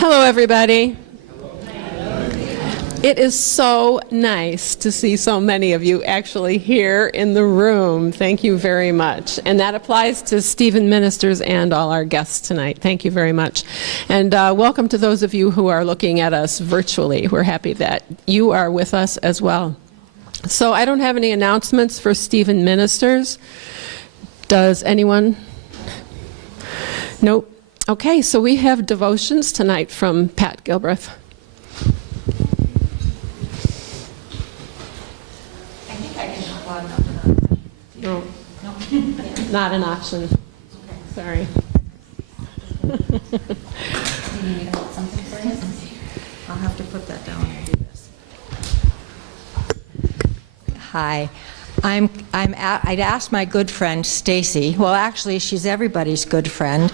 Hello, everybody. It is so nice to see so many of you actually here in the room. Thank you very much. And that applies to Stephen Ministers and all our guests tonight. Thank you very much. And welcome to those of you who are looking at us virtually. We're happy that you are with us as well. So I don't have any announcements for Stephen Ministers. Does anyone? Nope. Okay, so we have devotions tonight from Pat Gilbreth. I think I can talk loud enough. No, not an option. Okay. Sorry. Do you need me to hold something for you? I'll have to put that down and do this. Hi. I'd asked my good friend Stacy, well actually she's everybody's good friend,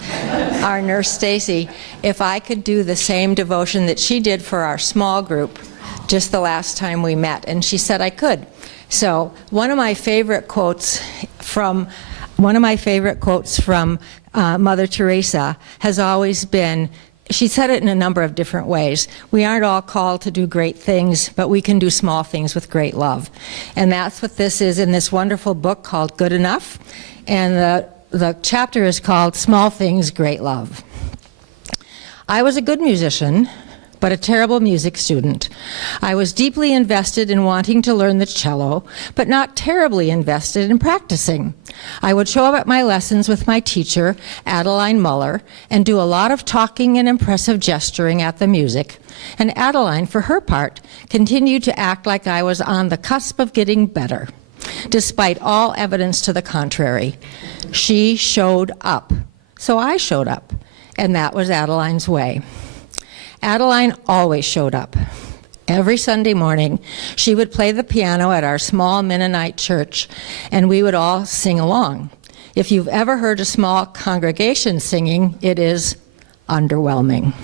our nurse Stacy, if I could do the same devotion that she did for our small group just the last time we met, and she said I could. So one of my favorite quotes from Mother Teresa has always been, she said it in a number of different ways. We aren't all called to do great things, but we can do small things with great love. And that's what this is in this wonderful book called Good Enough. And the chapter is called Small Things, Great Love. I was a good musician, but a terrible music student. I was deeply invested in wanting to learn the cello, but not terribly invested in practicing. I would show up at my lessons with my teacher, Adeline Muller, and do a lot of talking and impressive gesturing at the music. And Adeline, for her part, continued to act like I was on the cusp of getting better, despite all evidence to the contrary. She showed up, so I showed up, and that was Adeline's way. Adeline always showed up. Every Sunday morning, she would play the piano at our small Mennonite church, and we would all sing along. If you've ever heard a small congregation singing, it is underwhelming.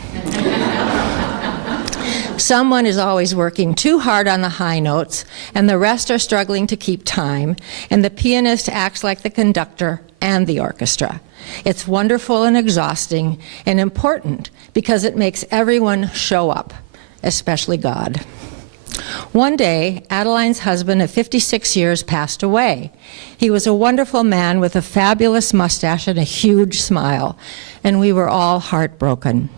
Someone is always working too hard on the high notes, and the rest are struggling to keep time, and the pianist acts like the conductor and the orchestra. It's wonderful and exhausting and important because it makes everyone show up, especially God. One day, Adeline's husband of 56 years passed away. He was a wonderful man with a fabulous mustache and a huge smile, and we were all heartbroken.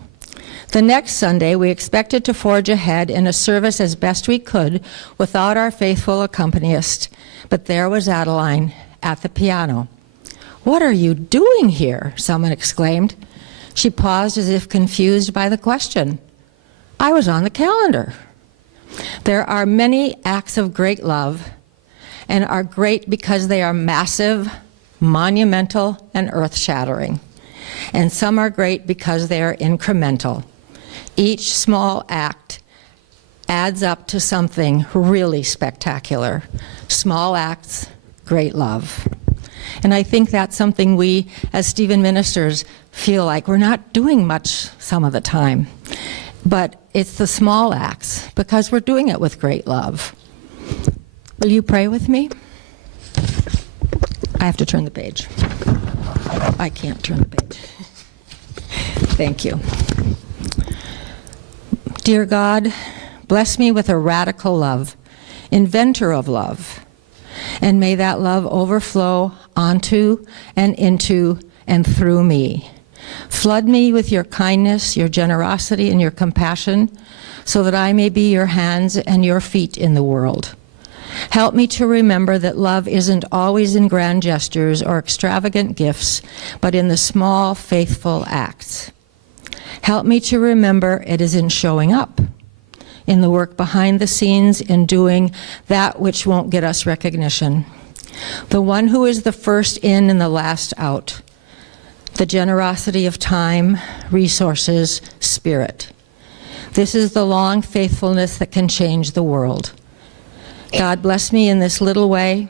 The next Sunday, we expected to forge ahead in a service as best we could without our faithful accompanist, but there was Adeline at the piano. "What are you doing here?" someone exclaimed. She paused as if confused by the question. "I was on the calendar." There are many acts of great love, and are great because they are massive, monumental, and earth-shattering. And some are great because they are incremental. Each small act adds up to something really spectacular. Small acts, great love. And I think that's something we, as Stephen Ministers, feel like we're not doing much some of the time. But it's the small acts, because we're doing it with great love. Will you pray with me? I have to turn the page. I can't turn the page. Thank you. Dear God, bless me with a radical love, inventor of love. And may that love overflow onto and into and through me. Flood me with your kindness, your generosity, and your compassion, so that I may be your hands and your feet in the world. Help me to remember that love isn't always in grand gestures or extravagant gifts, but in the small, faithful acts. Help me to remember it is in showing up, in the work behind the scenes, in doing that which won't get us recognition. The one who is the first in and the last out. The generosity of time, resources, spirit. This is the long faithfulness that can change the world. God bless me in this little way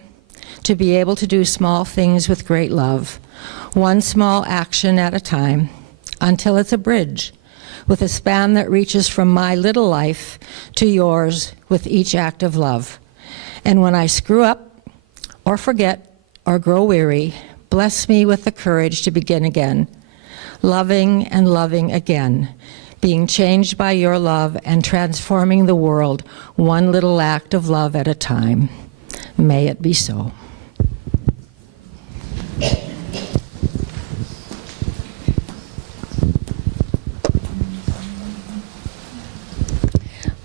to be able to do small things with great love, one small action at a time, until it's a bridge, with a span that reaches from my little life to yours with each act of love. And when I screw up, or forget, or grow weary, bless me with the courage to begin again, loving and loving again, being changed by your love and transforming the world one little act of love at a time. May it be so.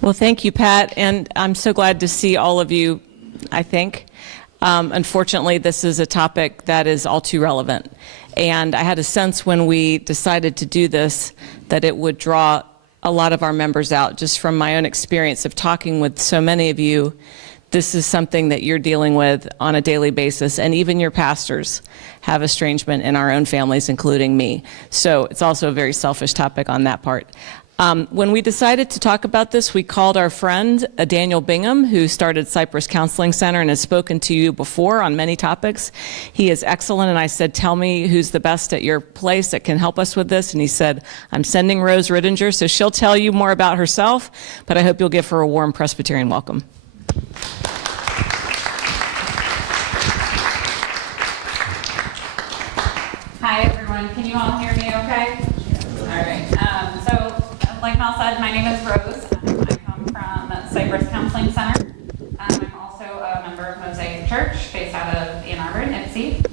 Well, thank you, Pat, and I'm so glad to see all of you, I think. Unfortunately, this is a topic that is all too relevant, and I had a sense when we decided to do this that it would draw a lot of our members out. Just from my own experience of talking with so many of you, this is something that you're dealing with on a daily basis, and even your pastors have estrangement in our own families, including me. So it's also a very selfish topic on that part. When we decided to talk about this, we called our friend Daniel Bingham, who started Cypress Counseling Center and has spoken to you before on many topics. He is excellent, and I said, tell me who's the best at your place that can help us with this, and he said, I'm sending Rose Rittinger, so she'll tell you more about herself, but I hope you'll give her a warm Presbyterian welcome. Hi everyone, can you all hear me okay? All right, so like Mel said, my name is Rose. I come from Cypress Counseling Center. I'm also a member of Mosaic Church based out of Ann Arbor, Nipsey.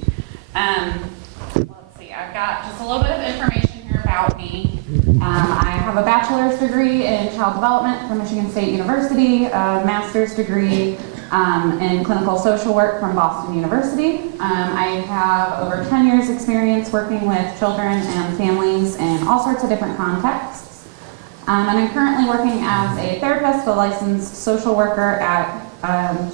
Let's see, I've got just a little bit of information here about me. I have a bachelor's degree in child development from Michigan State University, a master's degree in clinical social work from Boston University. I have over 10 years experience working with children and families in all sorts of different contexts. And I'm currently working as a therapist, a licensed social worker at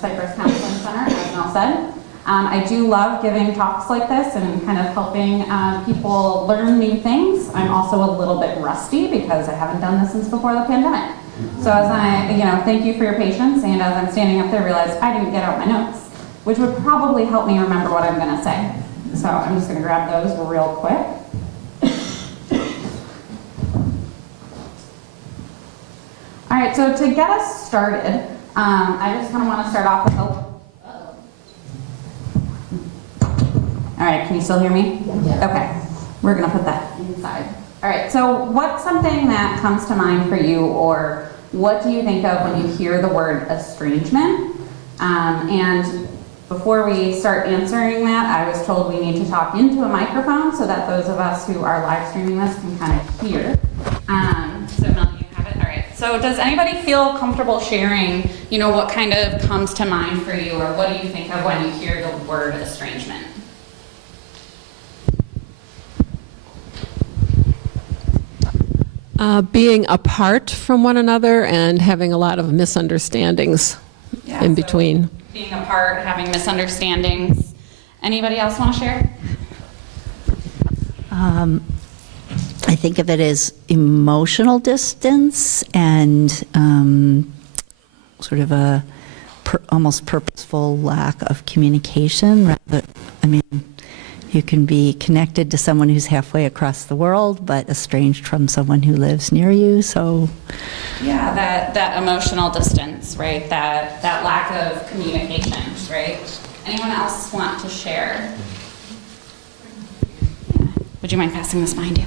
Cypress Counseling Center, as Mel said. I do love giving talks like this and kind of helping people learn new things. I'm also a little bit rusty because I haven't done this since before the pandemic. So as thank you for your patience, and as I'm standing up there, I realized I didn't get out my notes, which would probably help me remember what I'm gonna say. So I'm just gonna grab those real quick. All right, so to get us started, I just kind of want to start off with All right, can you still hear me? Yeah. Okay, we're gonna put that inside. All right, so what's something that comes to mind for you, or what do you think of when you hear the word estrangement? And before we start answering that, I was told we need to talk into a microphone so that those of us who are live streaming this can kind of hear. So Mel, you have it? All right. So does anybody feel comfortable sharing, what kind of comes to mind for you, or what do you think of when you hear the word estrangement? Being apart from one another and having a lot of misunderstandings in between. Being apart, having misunderstandings. Anybody else want to share? I think of it as emotional distance and sort of a almost purposeful lack of communication. You can be connected to someone who's halfway across the world, but estranged from someone who lives near you. So, yeah, that emotional distance, right? That lack of communication, right? Anyone else want to share? Yeah. Would you mind passing this behind you?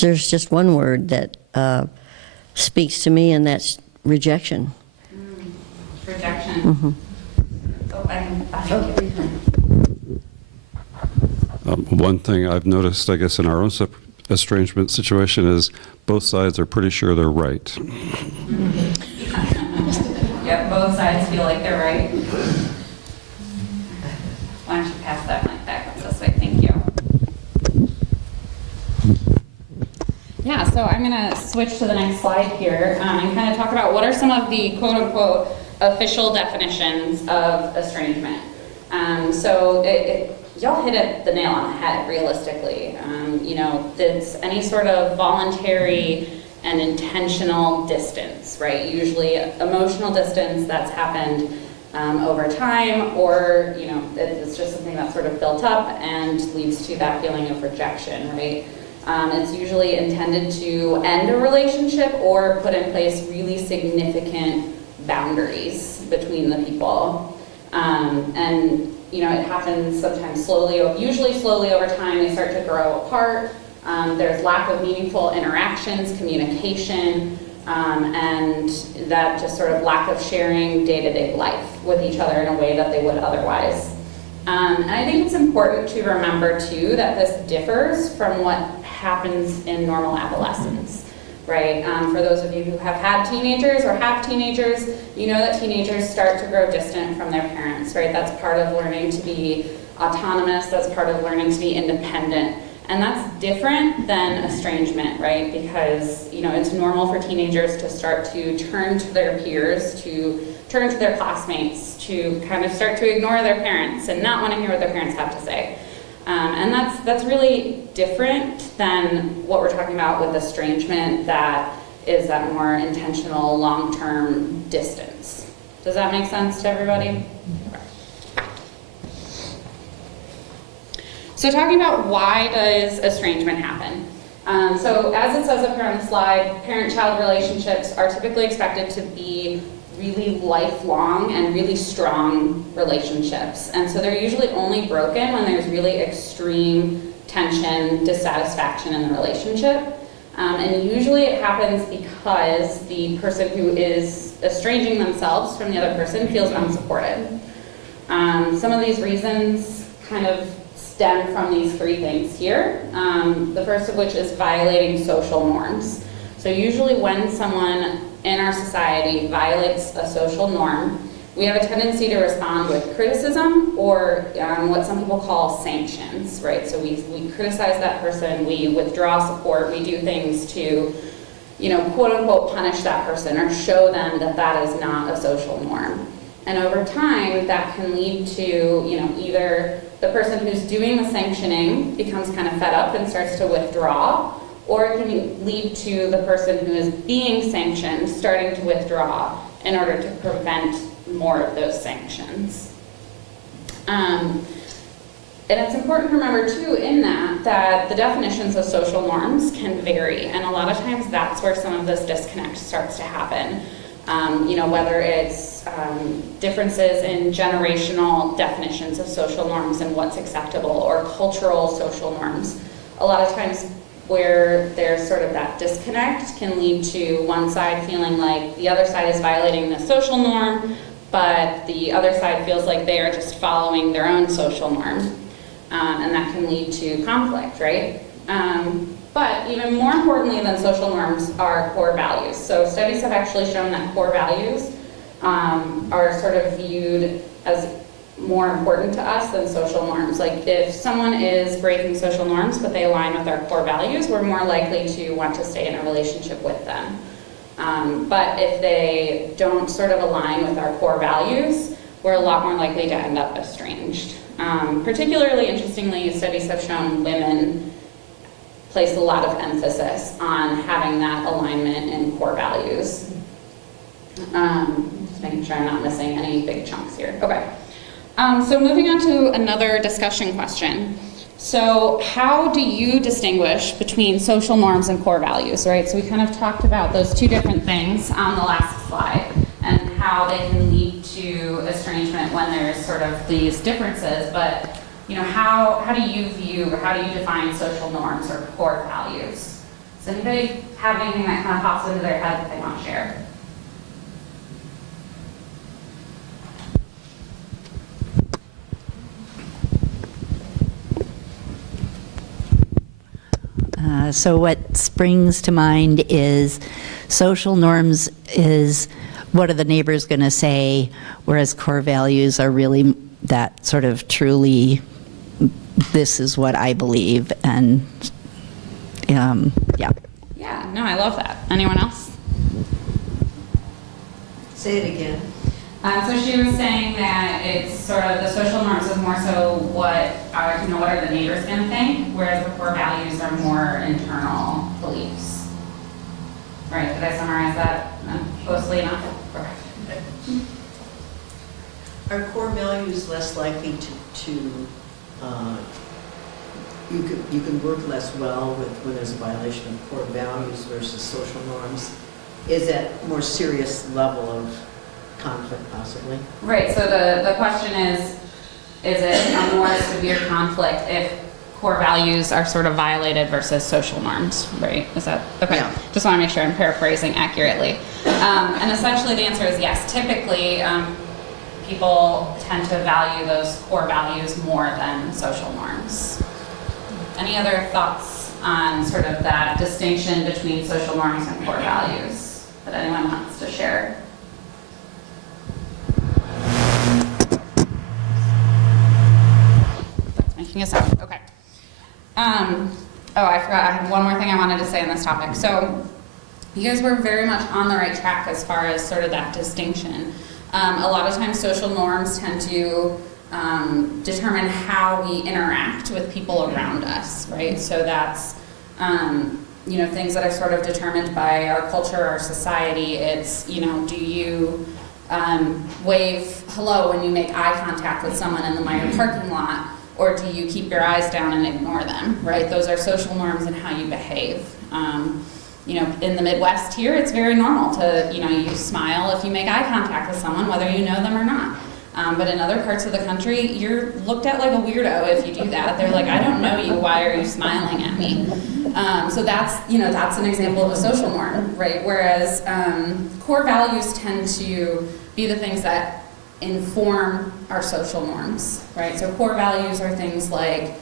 There's just one word that speaks to me, and that's rejection. Rejection. Mm-hmm. One thing I've noticed, I guess, in our own estrangement situation is both sides are pretty sure they're right. Yep, both sides feel like they're right. Why don't you pass that mic back up this way? Thank you. Yeah, so I'm going to switch to the next slide here and kind of talk about what are some of the quote-unquote official definitions of estrangement. So y'all hit the nail on the head, realistically. It's any sort of voluntary and intentional distance, right? Usually emotional distance that's happened over time, or it's just something that's sort of built up and leads to that feeling of rejection, right? It's usually intended to end a relationship or put in place really significant boundaries between the people. And it happens sometimes slowly, usually slowly over time. They start to grow apart. There's lack of meaningful interactions, communication, and that just sort of lack of sharing day-to-day life with each other in a way that they would otherwise. And I think it's important to remember too that this differs from what happens in normal adolescence, right? For those of you who have had teenagers or have teenagers, you know that teenagers start to grow distant from their parents, right? That's part of learning to be autonomous, that's part of learning to be independent. And that's different than estrangement, right? Because, you know, it's normal for teenagers to start to turn to their peers, to turn to their classmates, to kind of start to ignore their parents and not want to hear what their parents have to say. And that's really different than what we're talking about with estrangement, that is that more intentional, long-term distance. Does that make sense to everybody? So talking about why does estrangement happen? So as it says up here on the slide, parent-child relationships are typically expected to be really lifelong and really strong relationships. And so they're usually only broken when there's really extreme tension, dissatisfaction in the relationship. And usually it happens because the person who is estranging themselves from the other person feels unsupported. Some of these reasons kind of stem from these three things here. The first of which is violating social norms. So usually when someone in our society violates a social norm, we have a tendency to respond with criticism or what some people call sanctions, right? So we criticize that person, we withdraw support, we do things to, you know, quote unquote punish that person or show them that that is not a social norm. And over time, that can lead to, you know, either the person who's doing the sanctioning becomes kind of fed up and starts to withdraw, or it can lead to the person who is being sanctioned starting to withdraw in order to prevent more of those sanctions. And it's important to remember too in that the definitions of social norms can vary, and a lot of times that's where some of this disconnect starts to happen. You know, whether it's differences in generational definitions of social norms and what's acceptable, or cultural social norms. A lot of times where there's sort of that disconnect can lead to one side feeling like the other side is violating the social norm, but the other side feels like they are just following their own social norm. And that can lead to conflict, right? But even more importantly than social norms are core values. So studies have actually shown that core values are sort of viewed as more important to us than social norms. Like if someone is breaking social norms but they align with our core values, we're more likely to want to stay in a relationship with them. But if they don't sort of align with our core values, we're a lot more likely to end up estranged. Particularly interestingly, studies have shown women place a lot of emphasis on having that alignment in core values. Just making sure I'm not missing any big chunks here. Okay. So moving on to another discussion question. So how do you distinguish between social norms and core values, right? So we kind of talked about those two different things on the last slide and how they can lead to estrangement when there's sort of these differences, but you know, how do you view or how do you define social norms or core values? Does anybody have anything that kind of pops into their head that they want to share? So what springs to mind is social norms is what are the neighbors going to say, whereas core values are really that sort of truly, this is what I believe, and yeah. Yeah, no, I love that. Anyone else? Say it again. So she was saying that it's sort of the social norms is more so what are, what are the neighbors going to think, whereas the core values are more internal beliefs. Right? Did I summarize that closely enough? Are core values less likely to you can work less well with when there's a violation of core values versus social norms? Is that more serious level of conflict possibly? Right, so the question is it a more severe conflict if core values are sort of violated versus social norms, right? Is that, okay. Yeah. Just want to make sure I'm paraphrasing accurately. And essentially the answer is yes. Typically, people tend to value those core values more than social norms. Any other thoughts on sort of that distinction between social norms and core values that anyone wants to share? That's making a sound. Okay. Oh, I forgot. I have one more thing I wanted to say on this topic. So, you guys were very much on the right track as far as sort of that distinction. A lot of times, social norms tend to determine how we interact with people around us, right? So that's you know, things that are sort of determined by our culture, our society. It's, you know, do you wave hello when you make eye contact with someone in the Meyer parking lot, or do you keep your eyes down and ignore them, right? Those are social norms in how you behave. You know, in the Midwest here, it's very normal to, you know, you smile if you make eye contact with someone, whether you know them or not. But in other parts of the country, you're looked at like a weirdo if you do that. They're like, I don't know you, why are you smiling at me? So that's, you know, that's an example of a social norm, right? Whereas core values tend to be the things that inform our social norms, right? So core values are things like,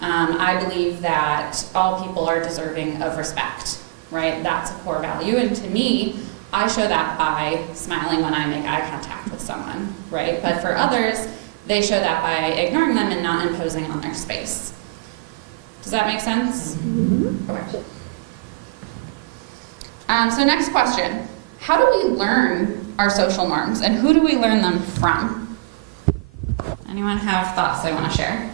I believe that all people are deserving of respect, right? That's a core value, and to me, I show that by smiling when I make eye contact with someone, right? But for others, they show that by ignoring them and not imposing on their space. Does that make sense? Mm-hmm. Okay. So next question. How do we learn our social norms, and who do we learn them from? Anyone have thoughts they want to share?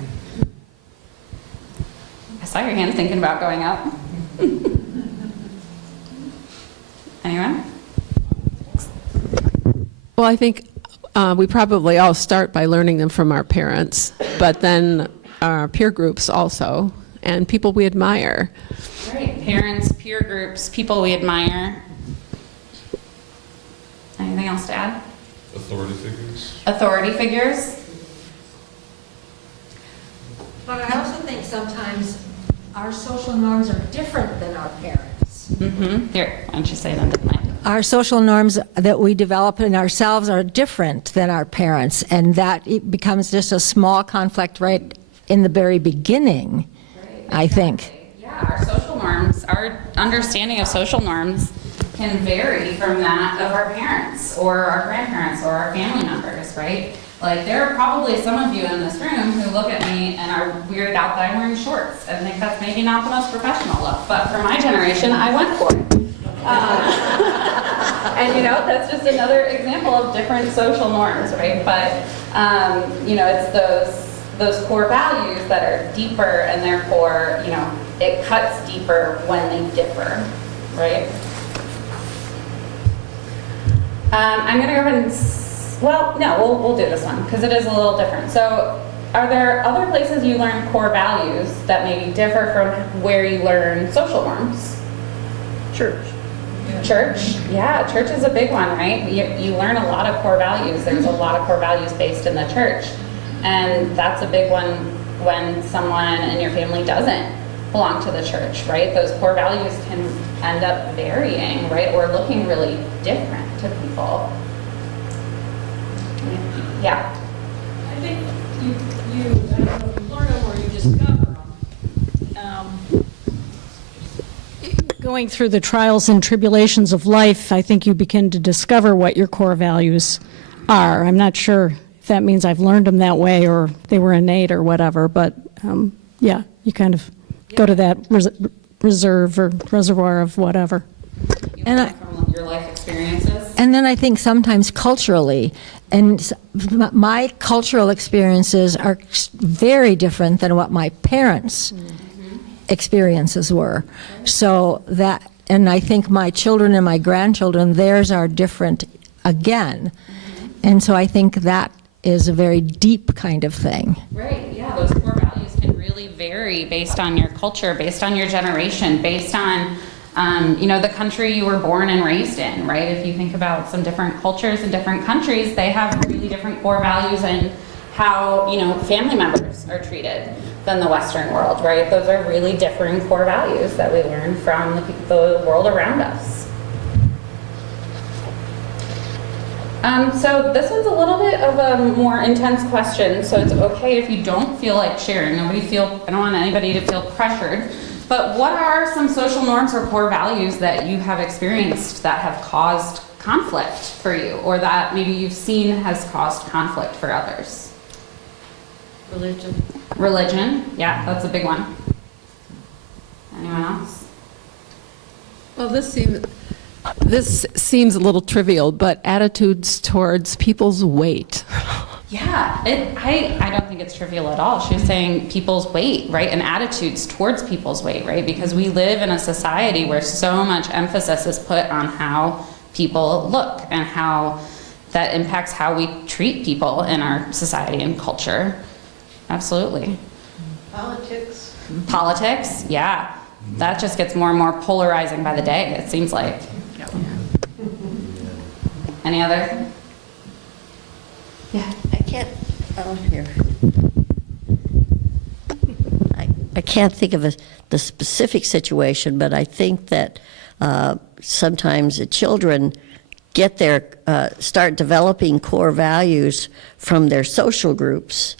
I saw your hand thinking about going up. Anyone? Well, I think we probably all start by learning them from our parents, but then our peer groups also, and people we admire. Right, parents, peer groups, people we admire. Anything else to add? Authority figures. Authority figures. But I also think sometimes our social norms are different than our parents. Mm-hmm. Here, why don't you say them to the mic? Our social norms that we develop in ourselves are different than our parents, and that it becomes just a small conflict right in the very beginning, Right, I think. Yeah, our social norms, our understanding of social norms can vary from that of our parents or our grandparents or our family members, right? Like, there are probably some of you in this room who look at me and are weirded out that I'm wearing shorts and think that's maybe not the most professional look, but for my generation, I went for it. And you know, that's just another example of different social norms, right? But you know, it's those core values that are deeper, and therefore, you know, it cuts deeper when they differ, right? I'm gonna go ahead and, well, no, we'll do this one because it is a little different. So, are there other places you learn core values that maybe differ from where you learn social norms? Church. Church? Yeah, church is a big one, right? You learn a lot of core values. There's a lot of core values based in the church. And that's a big one when someone in your family doesn't belong to the church, right? Those core values can end up varying, right? Or looking really different to people. Yeah. I think you I don't know if you learn them or you discover them. Going through the trials and tribulations of life, I think you begin to discover what your core values are. I'm not sure if that means I've learned them that way or they were innate or whatever, but yeah, you kind of go to that reserve or reservoir of whatever. And from your life experiences. And then I think sometimes culturally, and my cultural experiences are very different than what my parents' experiences were. So that, and I think my children and my grandchildren, theirs are different again. And so I think that is a very deep kind of thing. Right, yeah, those core values can really vary based on your culture, based on your generation, based on you know, the country you were born and raised in, right? If you think about some different cultures in different countries, they have really different core values and how, family members are treated than the Western world, right? Those are really differing core values that we learn from the world around us. So this one's a little bit of a more intense question, so it's okay if you don't feel like sharing. I don't want anybody to feel pressured. But what are some social norms or core values that you have experienced that have caused conflict for you, or that maybe you've seen has caused conflict for others? Religion. Religion, yeah, that's a big one. Anyone else? Well, this seems a little trivial, but attitudes towards people's weight. Yeah, I don't think it's trivial at all. She was saying people's weight, right? And attitudes towards people's weight, right? Because we live in a society where so much emphasis is put on how people look and how that impacts how we treat people in our society and culture. Absolutely. Politics. Politics, yeah. That just gets more and more polarizing by the day, it seems like. Any other? Yeah, I can't, here. I can't think of the specific situation, but I think that sometimes the children start developing core values from their social groups,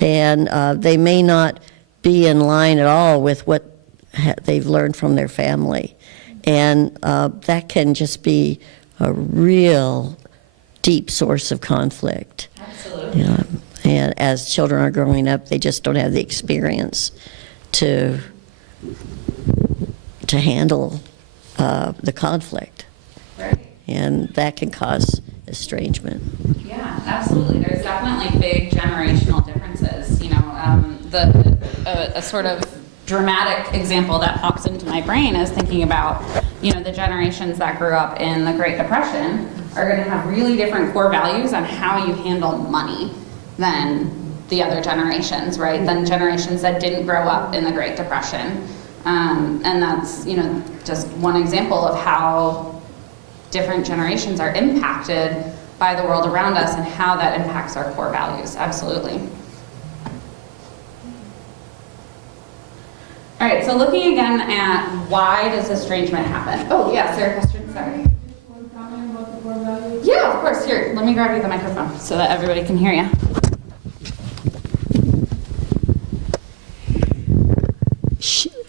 and they may not be in line at all with what they've learned from their family. And that can just be a real deep source of conflict. Absolutely. And as children are growing up, they just don't have the experience to handle the conflict. Right. And that can cause estrangement. Yeah, absolutely. There's definitely big generational differences. A sort of dramatic example that pops into my brain is thinking about, the generations that grew up in the Great Depression are going to have really different core values on how you handle money than the other generations, right? Than generations that didn't grow up in the Great Depression. And that's, just one example of how different generations are impacted by the world around us and how that impacts our core values. Absolutely. All right, so looking again at why does estrangement happen? Oh, yeah, Sarah, question, sorry. Yeah, of course. Here, let me grab you the microphone so that everybody can hear you.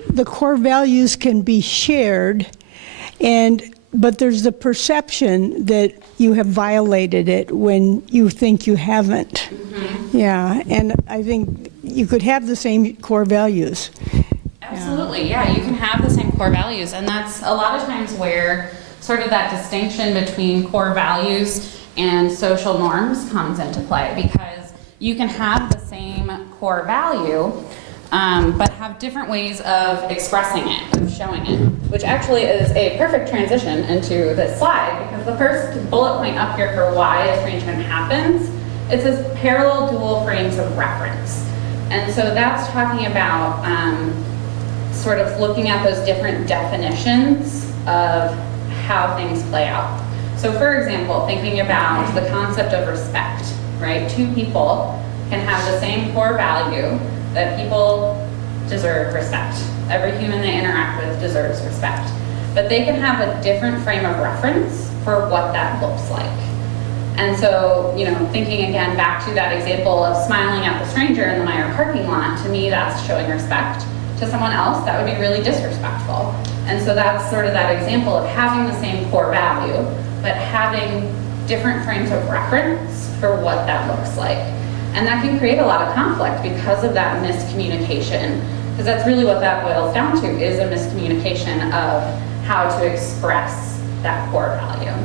The core values can be shared, but there's the perception that you have violated it when you think you haven't. Mm-hmm. Yeah, and I think you could have the same core values. Absolutely, yeah, you can have the same core values, and that's a lot of times where sort of that distinction between core values and social norms comes into play, because you can have the same core value, but have different ways of expressing it, of showing it, which actually is a perfect transition into this slide, because the first bullet point up here for why estrangement happens, it says parallel dual frames of reference. And so that's talking about sort of looking at those different definitions of how things play out. So for example, thinking about the concept of respect, right? Two people can have the same core value that people deserve respect. Every human they interact with deserves respect. But they can have a different frame of reference for what that looks like. And so, thinking again back to that example of smiling at the stranger in the Meyer parking lot, to me that's showing respect. To someone else, that would be really disrespectful. And so that's sort of that example of having the same core value, but having different frames of reference for what that looks like. And that can create a lot of conflict because of that miscommunication, because that's really what that boils down to, is a miscommunication of how to express that core value.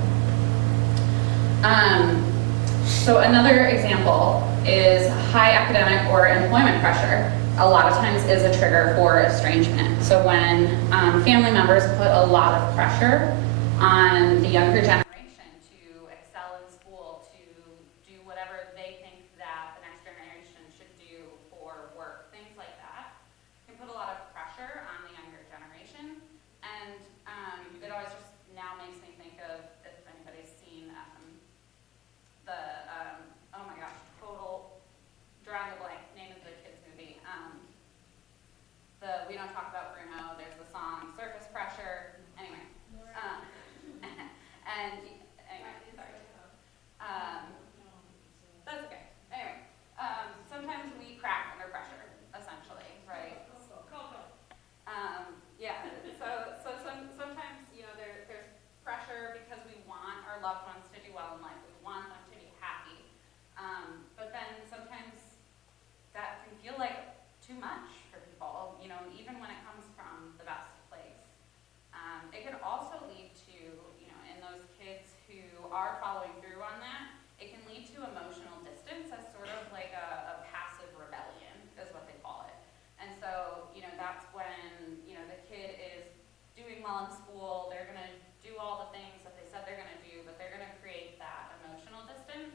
So another example is high academic or employment pressure. A lot of times is a trigger for estrangement. So when family members put a lot of pressure on the younger generation to excel in school, to do whatever they think that the next generation should do for work, things like that, can put a lot of pressure on the younger generation. And it always just now makes me think of, if anybody's seen oh my gosh, Total in school, they're going to do all the things that they said they're going to do, but they're going to create that emotional distance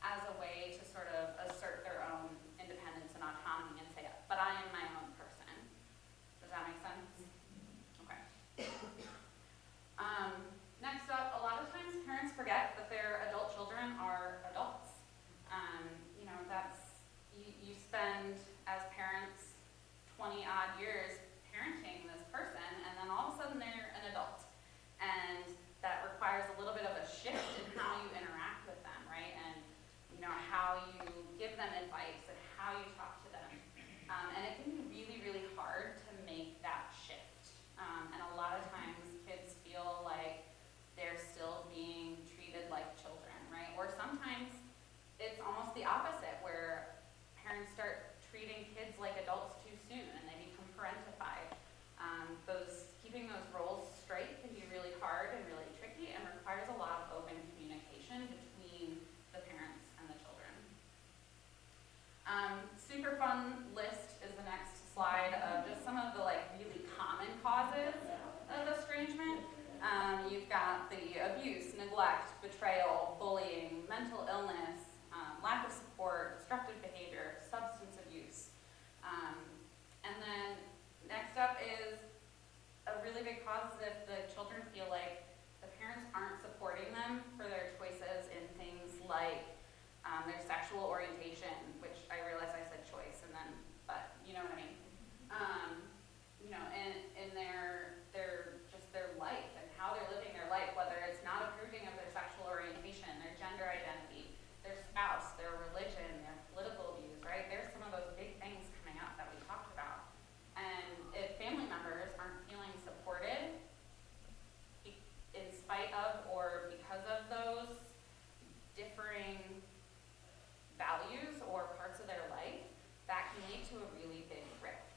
as a way to sort of assert their own independence and autonomy and say, but I am my own person. Does that make sense? Okay. Next up, a lot of times parents forget that their adult children are adults. You know, you spend, as parents, 20 odd years parenting this person, and then all of a sudden they're an adult. And that requires a little bit of a shift in how you interact with them, right? And, you know, how you give them advice and how you talk to them. And it can be really, really hard to make that shift. And a lot of times kids feel like they're still being treated like children, right? Or sometimes it's almost the opposite, where parents start treating kids like adults too soon and they become parentified. Keeping those roles straight can be really hard and really tricky and requires a lot of open communication between the parents and the children. Super fun list is the next slide of just some of the really common causes of estrangement. You've got the abuse, neglect, betrayal, bullying, mental illness, lack of support, destructive behavior, substance abuse. And then next up is a really big cause is if the children feel like the parents aren't supporting them for their choices in things like their sexual orientation, which I realize I said choice, but you know what I mean. You know, in their life and how they're living their life, whether it's not approving of their sexual orientation, their gender identity, their spouse, their religion, their political views, right? There's some of those big things coming up that we talked about. And if family members aren't feeling supported in spite of or because of those differing values or parts of their life, that can lead to a really big rift.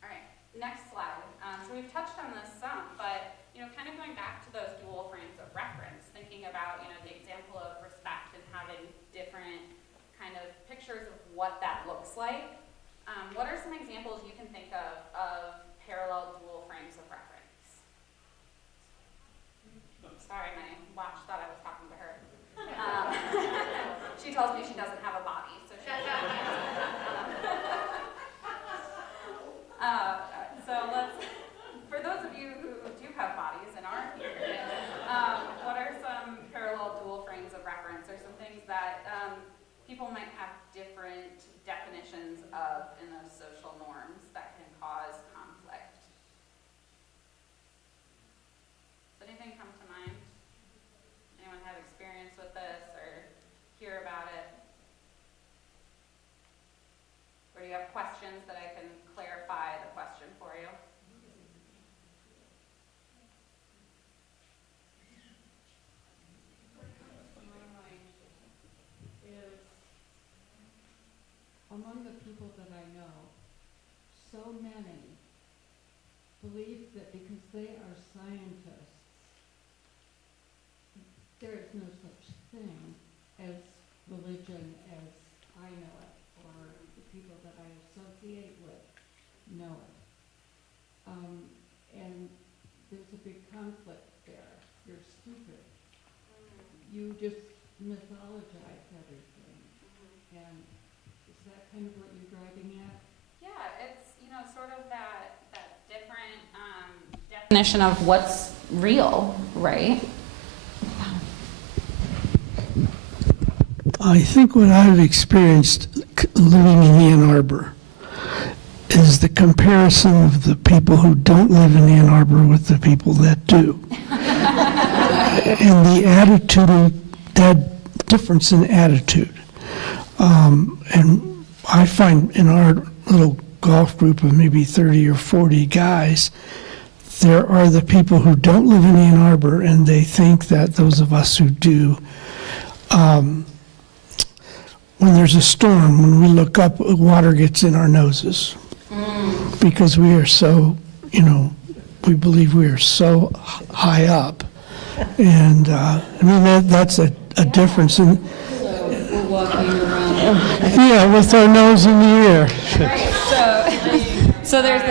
All right, next slide. So we've touched on this some, but kind of going back to those dual frames of reference, thinking about the example of respect and having different kind of pictures of what that looks like. What are some examples you can think of parallel dual frames of reference? Sorry, my watch thought I was talking to her. She tells me she doesn't have a body, so she for those of you who do have bodies and are here, what are some parallel dual frames of reference, or some things that people might have different definitions of in those social norms that can cause conflict? Does anything come to mind? Anyone have experience with this or hear about it? Or do you have questions that I can clarify the question for you? Among the people that I know, so many believe that because they are scientists, there is no such thing as religion as I know it, or the people that I associate with know it. And there's a big conflict there. You're stupid. You just mythologize everything. And is that kind of what you're driving at? Yeah, it's sort of that different definition of what's real, right? I think what I've experienced living in Ann Arbor is the comparison of the people who don't live in Ann Arbor with the people that do. And the attitude, that difference in attitude. And I find in our little golf group of maybe 30 or 40 guys, there are the people who don't live in Ann Arbor, and they think that those of us who do, when there's a storm, when we look up, water gets in our noses. Because we are so, we believe we are so high up. And that's a difference in. So we're walking around. Yeah, with our nose in the air. Right, So there's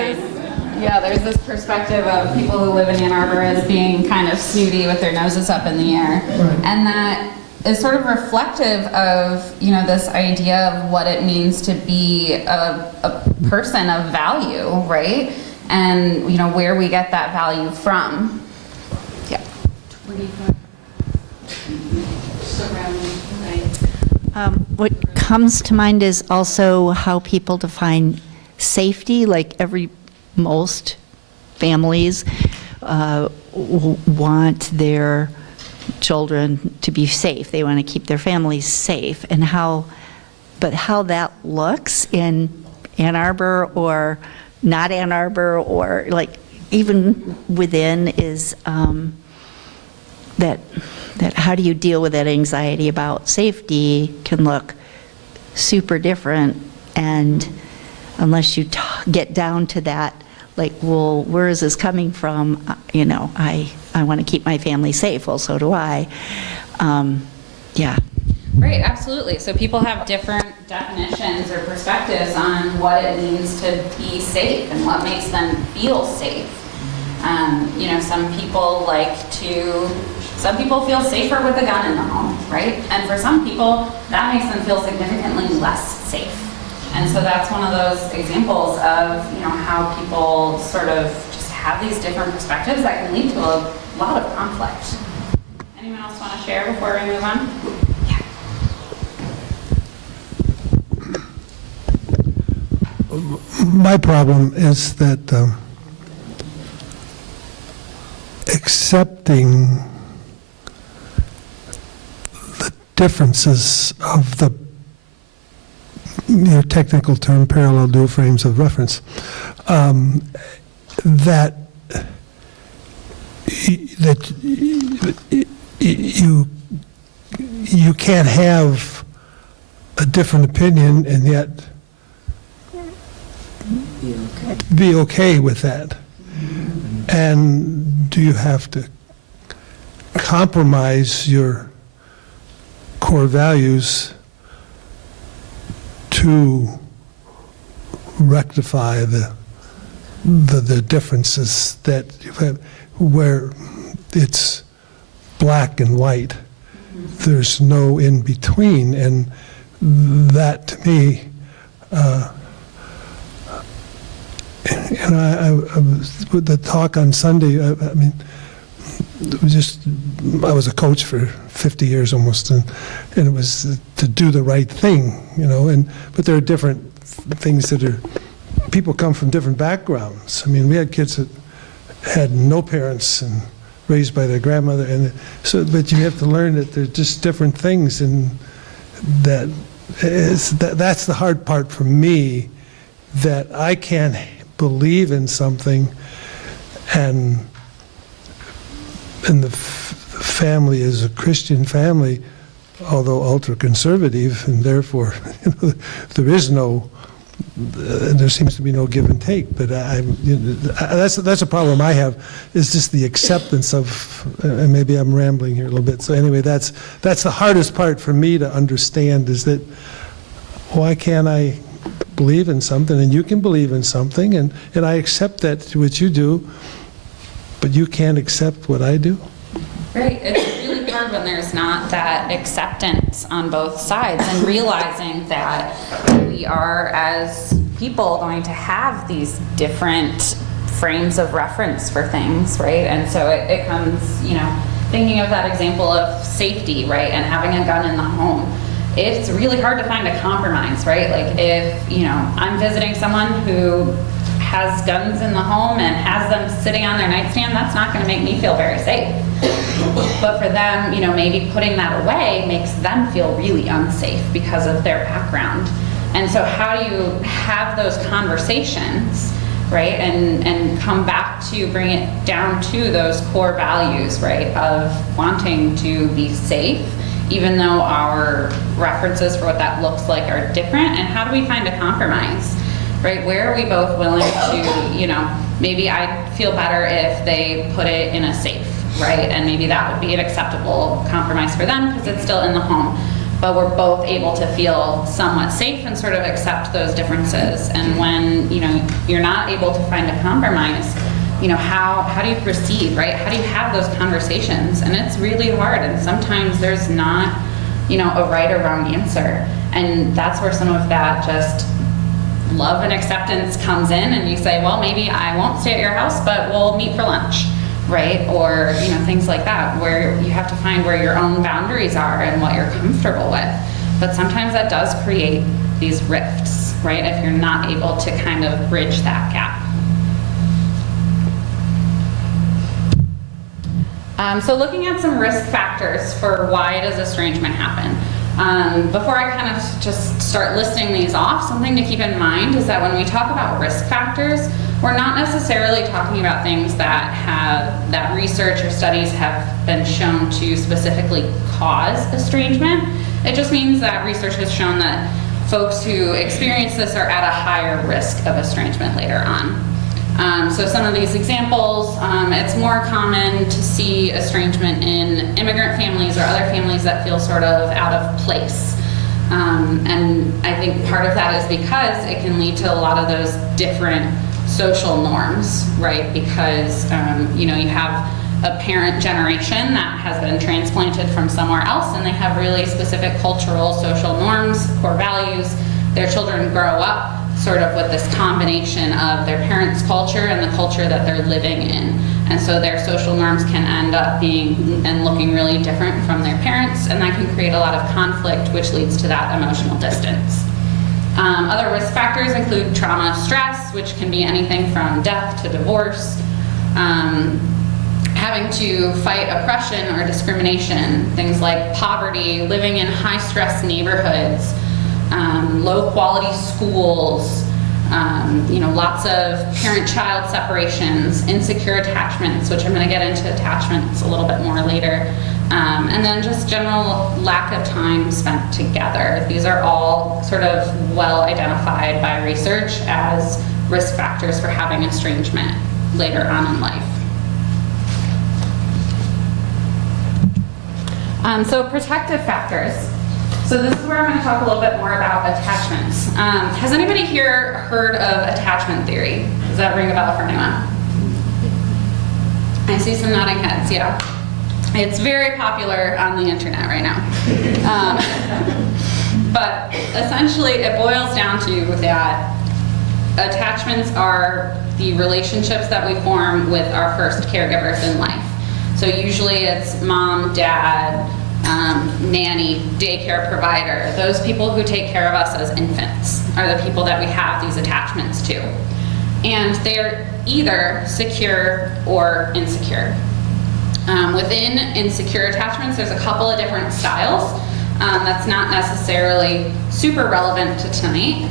this perspective of people who live in Ann Arbor as being kind of snooty with their noses up in the air. Right. And that is sort of reflective of, this idea of what it means to be a person of value, right? And, where we get that value from. Yeah. What comes to mind is also how people define safety, like most families want their children to be safe. They want to keep their families safe, and how that looks in Ann Arbor or not Ann Arbor, or like even within is that how do you deal with that anxiety about safety can look super different, and unless you get down to that, like, well, where is this coming from? I want to keep my family safe. Well, so do I. Yeah. Right, absolutely. So people have different definitions or perspectives on what it means to be safe and what makes them feel safe. Some people feel safer with a gun in the home, right? And for some people, that makes them feel significantly less safe. And so that's one of those examples of, how people sort of just have these different perspectives that can lead to a lot of conflict. Anyone else want to share before we move on? Yeah. My problem is that accepting the differences of the technical term parallel dual frames of reference, that you can't have a different opinion and yet be okay with that. And do you have to compromise your core values to rectify the differences that you have, where it's black and white? There's no in between, and that to me, I was with the talk on Sunday. I mean, it was just, I was a coach for 50 years almost, and it was to do the right thing, but there are different things people come from different backgrounds. I mean, we had kids that had no parents and raised by their grandmother, and but you have to learn that they're just different things, and that's the hard part for me, that I can't believe in something and the family is a Christian family, although ultra-conservative, and therefore there seems to be no give and take. But that's a problem I have, is just the acceptance of, and maybe I'm rambling here a little bit. So anyway, that's the hardest part for me to understand, is that why can't I believe in something and you can believe in something, and I accept that what you do, but you can't accept what I do? Right. It's really hard when there's not that acceptance on both sides, and realizing that we are, as people, going to have these different frames of reference for things, right? And so it comes, thinking of that example of safety, right, and having a gun in the home. It's really hard to find a compromise, right? Like if, I'm visiting someone who has guns in the home and has them sitting on their nightstand, that's not going to make me feel very safe. But for them, maybe putting that away makes them feel really unsafe because of their background. And so how do you have those conversations, right? And come back to bring it down to those core values, right? Of wanting to be safe, even though our references for what that looks like are different. And how do we find a compromise? Right, where are we both willing to, maybe I'd feel better if they put it in a safe, right? And maybe that would be an acceptable compromise for them because it's still in the home. but we're both able to feel somewhat safe and sort of accept those differences. And when, you know, you're not able to find a compromise, you know, how do you proceed, right? How do you have those conversations? And it's really hard, and sometimes there's not, you know, a right or wrong answer. And that's where some of that just love and acceptance comes in, and you say, well, maybe I won't stay at your house, but we'll meet for lunch, right? Or, you know, things like that, where you have to find where your own boundaries are and what you're comfortable with. But sometimes that does create these rifts, right? If you're not able to kind of bridge that gap. So looking at some risk factors for why does estrangement happen. Before I kind of just start listing these off, something to keep in mind is that when we talk about risk factors, we're not necessarily talking about things that research or studies have been shown to specifically cause estrangement. It just means that research has shown that folks who experience this are at a higher risk of estrangement later on. So some of these examples, it's more common to see estrangement in immigrant families or other families that feel sort of out of place. And I think part of that is because it can lead to a lot of those different social norms, right? Because, you know, you have a parent generation that has been transplanted from somewhere else, and they have really specific cultural, social norms, core values. Their children grow up sort of with this combination of their parents' culture and the culture that they're living in. And so their social norms can end up being and looking really different from their parents, and that can create a lot of conflict, which leads to that emotional distance. Other risk factors include trauma, stress, which can be anything from death to divorce, having to fight oppression or discrimination, things like poverty, living in high-stress neighborhoods, low quality schools, you know, lots of parent-child separations, insecure attachments, which I'm going to get into attachments a little bit more later, and then just general lack of time spent together. These are all sort of well identified by research as risk factors for having estrangement later on in life. So protective factors. So this is where I'm going to talk a little bit more about attachments. Has anybody here heard of attachment theory? Does that ring a bell for anyone? I see some nodding heads, yeah. It's very popular on the internet right now. But essentially it boils down to that attachments are the relationships that we form with our first caregivers in life. So usually it's mom, dad, nanny, daycare provider. Those people who take care of us as infants are the people that we have these attachments to. And they're either secure or insecure. Within insecure attachments, there's a couple of different styles. That's not necessarily super relevant to tonight,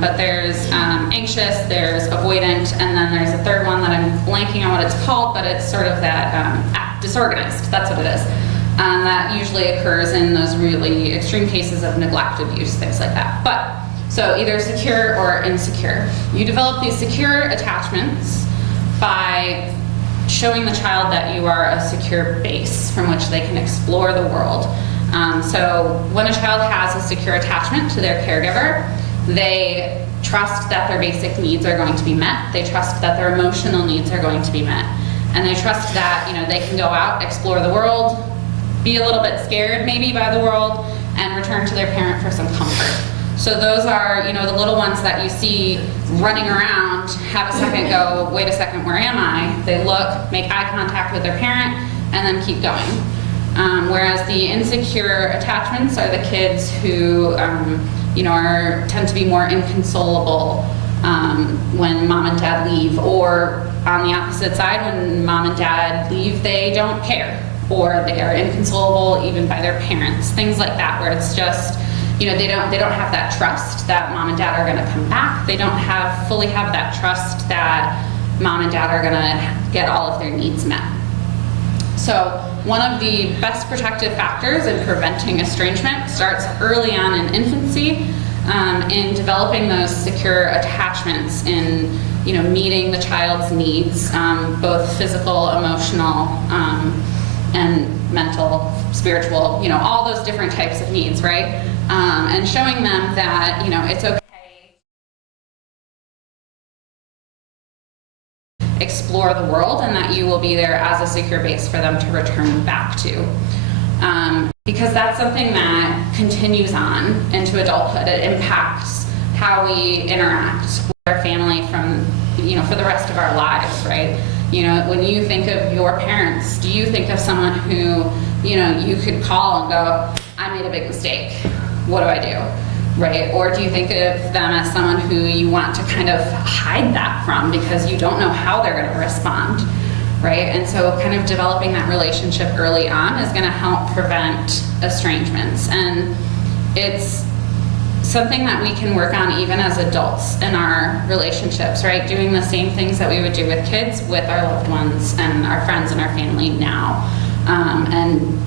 but there's anxious, there's avoidant, and then there's a third one that I'm blanking on what it's called, but it's sort of that disorganized, that's what it is. That usually occurs in those really extreme cases of neglect, abuse, things like that. But, so either secure or insecure. You develop these secure attachments by showing the child that you are a secure base from which they can explore the world. So when a child has a secure attachment to their caregiver, they trust that their basic needs are going to be met. They trust that their emotional needs are going to be met. And they trust that, you know, they can go out, explore the world, be a little bit scared maybe by the world, and return to their parent for some comfort. So those are, you know, the little ones that you see running around, have a second, go, wait a second, where am I? They look, make eye contact with their parent, and then keep going. Whereas the insecure attachments are the kids who, you know, tend to be more inconsolable when mom and dad leave, or on the opposite side, when mom and dad leave, they don't care, or they are inconsolable even by their parents. Things like that, where it's just, you know, they don't have that trust that mom and dad are going to come back. They don't fully have that trust that mom and dad are going to get all of their needs met. So one of the best protective factors in preventing estrangement starts early on in infancy, in developing those secure attachments, in, you know, meeting the child's needs, both physical, emotional, and mental, spiritual, all those different types of needs, right? And showing them that, it's okay. Explore the world, and that you will be there as a secure base for them to return back to. Because that's something that continues on into adulthood. It impacts how we interact with our family from, for the rest of our lives, right? When you think of your parents, do you think of someone who, you could call and go, I made a big mistake. What do I do? Right? Or do you think of them as someone who you want to kind of hide that from because you don't know how they're going to respond, right? And so kind of developing that relationship early on is going to help prevent estrangements. And it's something that we can work on even as adults in our relationships, right? Doing the same things that we would do with kids, with our loved ones and our friends and our family now. And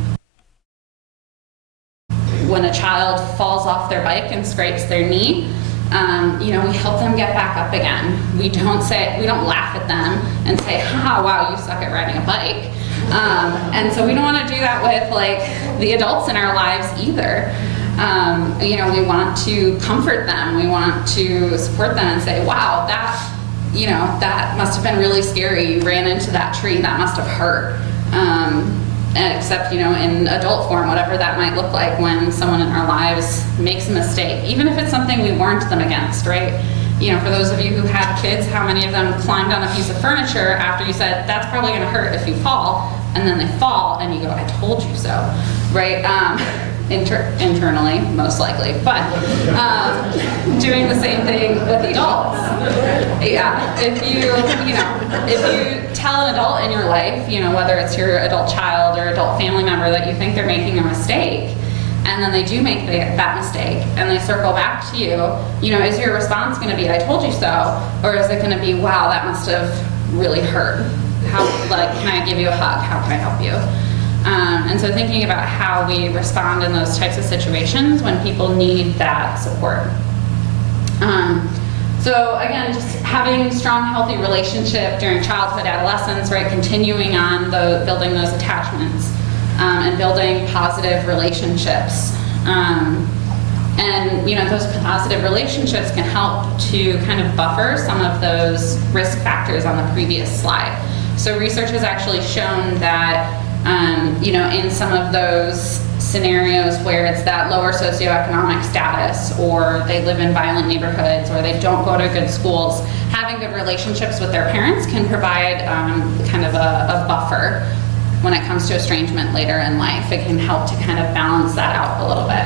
when a child falls off their bike and scrapes their knee, we help them get back up again. We don't laugh at them and say, "Ha, wow, you suck at riding a bike." And so we don't want to do that with the adults in our lives either. We want to comfort them. We want to support them and say, "Wow, that must have been really scary. You ran into that tree. That must have hurt." Except, in adult form, whatever that might look like when someone in our lives makes a mistake, even if it's something we warned them against, right? For those of you who had kids, how many of them climbed on a piece of furniture after you said, that's probably gonna hurt if you fall, and then they fall, and you go, I told you so, right? Internally, most likely, but doing the same thing with adults. Yeah, if you tell an adult in your life, whether it's your adult child or adult family member that you think they're making a mistake, and then they do make that mistake, and they circle back to you, is your response going to be, I told you so, or is it going to be, wow, that must have really hurt? Can I give you a hug? How can I help you? And so thinking about how we respond in those types of situations when people need that support. So again, just having strong, healthy relationship during childhood, adolescence, right? Continuing on building those attachments and building positive relationships. And those positive relationships can help to kind of buffer some of those risk factors on the previous slide. So research has actually shown that in some of those scenarios where it's that lower socioeconomic status, or they live in violent neighborhoods, or they don't go to good schools, having good relationships with their parents can provide kind of a buffer when it comes to estrangement later in life. It can help to kind of balance that out a little bit.